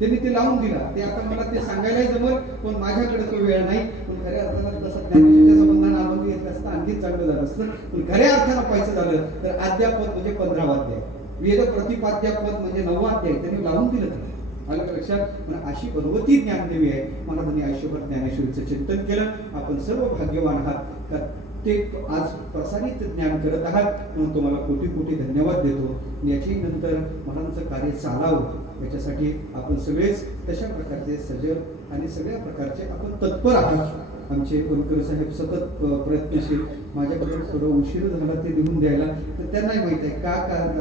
त्यांनी ते लावून दिला. ते आता मला ते सांगायलाही जमल, पण माझ्याकडे तो वेळ नाही. पण खऱ्या अर्थानं तसं ज्ञानेश्वरीच्या संबंधानं आपण घेतलं असतं आणखी चांगलं झालं असतं. पण खऱ्या अर्थानं पाहायचं झालं तर अध्यापद म्हणजे 15वा अध्याय, वेद प्रतिपाद्यापद म्हणजे 9वा अध्याय त्यांनी लावून दिलं. आलं का लक्षात? पण अशी भगवती ज्ञानदेवी आहे. महाराजांनी आयुष्यभर ज्ञानेश्वरीचं चिंतन केलं. आपण सर्व भाग्यवान आहात का ते आज प्रसारित ज्ञान करत आहात, म्हणून तुम्हाला कोटी कोटी धन्यवाद देतो. याची नंतर महाराजांचं कार्य चालावं याच्यासाठी आपण सगळेच तशा प्रकारचे सजग आणि सगळ्या प्रकारचे आपण तत्पर आहात. आमचे गुरुकर साहेब सतत प्रयत्नशील. माझ्याकडे थोडं उशीर झाला ते लिहून द्यायला, तर त्यांनाही माहित आहे का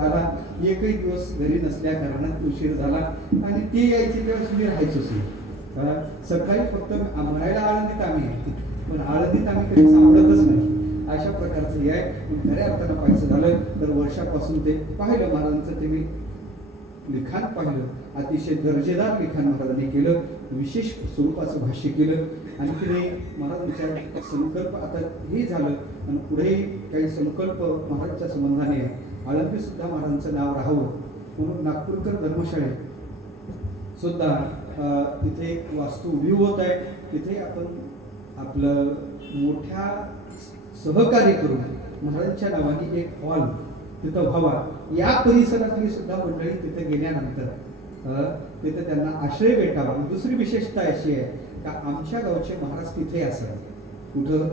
आला. एकही दिवस घरी नसल्या कारणात उशीर झाला आणि ते यायचे दिवस मी राहायचोच नाही. सकाळी फक्त म्हणायला आळंदीत आम्ही आहे, पण आळंदीत आम्ही कधी सापडतच नाही. अशा प्रकारचं हे आहे. पण खऱ्या अर्थानं पाहायचं झालं तर वर्षापासून ते पाहिलं महाराजांचं, ते मी लिखाण पाहिलं. अतिशय दर्जेदार लिखाण महाराजांनी केलं. विशेष स्वरूपाचं भाष्य केलं. आणि तिने महाराजांच्या संकल्प आता हे झालं आणि पुढेही काही संकल्प महाराजांच्या संबंधाने आळंदीत सुद्धा महाराजांचं नाव राहावं म्हणून नागपूरकर धर्मशाळेत सुद्धा तिथे एक वास्तू उभी होत आहे. तिथे आपण आपलं मोठ्या सहकार्य करून महाराजांच्या नावाने एक हॉल तिथं व्हावा. या परिसरातली सुद्धा मंडळी तिथे गेल्यानंतर तिथे त्यांना आश्रय भेटावा. दुसरी विशेषता अशी आहे का आमच्या गावचे महाराज तिथे असावे. कुठं?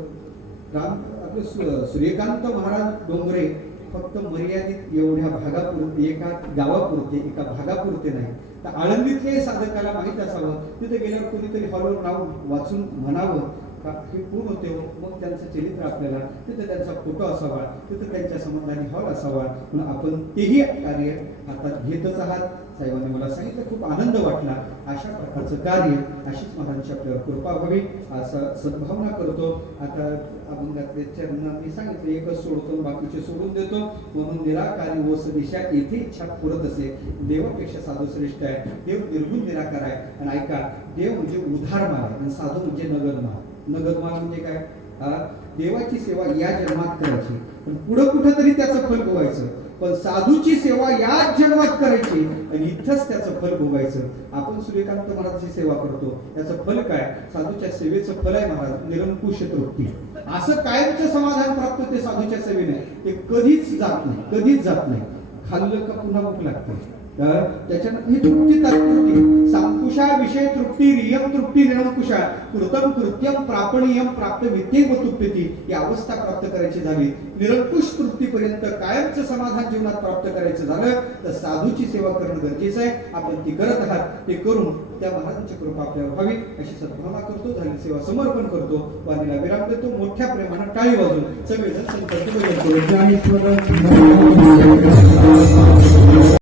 आपलं सूर्यकांत महाराज डोंगरे फक्त मर्यादित एवढ्या भागापुरते, एका गावापुरते, एका भागापुरते नाही, तर आळंदीतले साधकाला माहीत असावं. तिथे गेल्यावर कोणीतरी हॉलवर नाव वाचून म्हणावं का हे पूर्ण होते. मग त्यांचं चरित्र आपल्याला तिथे त्यांचा फोटो असावा, तिथे त्यांच्या संबंधाने हॉल असावा. म्हणून आपण तेही कार्य हातात घेतच आहात. साहेबांनी मला सांगितलं, खूप आनंद वाटला. अशा प्रकारचं कार्य अशीच महाराजांची आपल्यावर कृपा व्हावी असं सद्भावना करतो. आता अभंगातले चरणांनी सांगितलं, एकच सोडतो बाकीचे सोडून देतो. म्हणून निराकारी व सदिशा येथे इच्छा पुरत असे. देवापेक्षा साधू श्रेष्ठ आहे. देव निर्गुण निराकार आहे. आणि ऐका, देव म्हणजे उधारमाल आहे आणि साधू म्हणजे नगदमाल. नगदमाल म्हणजे काय? देवाची सेवा या जन्मात करायची, पण पुढं कुठं तरी त्याचं फल भोगायचं. पण साधूची सेवा याच जन्मात करायची आणि इथंच त्याचं फल भोगायचं. आपण सूर्यकांत महाराजांची सेवा करतो, त्याचं फल काय? साधूच्या सेवेचं फल आहे महाराज निरंकुश तृप्ती. असं कायमचं समाधान प्राप्त ते साधूच्या सेवेने ते कधीच जात नाही, कधीच जात नाही. खाल्लं का पुन्हा भूक लागते. त्याच्यानंतर ही तृप्ती तात्पुरती. सांकुशा विषय तृप्ती, रियम तृप्ती निरंकुशा, कृतम कृत्यम प्रापणीयम प्राप्त विद्येव तुप्यती. ही अवस्था प्राप्त करायची झाली, निरंकुश तृप्तीपर्यंत कायमचं समाधान जीवनात प्राप्त करायचं झालं तर साधूची सेवा करणं गरजेचं आहे. आपण ती करत आहात, ते करून त्या महाराजांची कृपा आपल्यावर व्हावी अशी सद्भावना करतो. झाली सेवा समर्पण करतो. वाणीला विराम देतो. मोठ्या प्रेमानं टाळी वाजून सगळेजण संकल्प करू.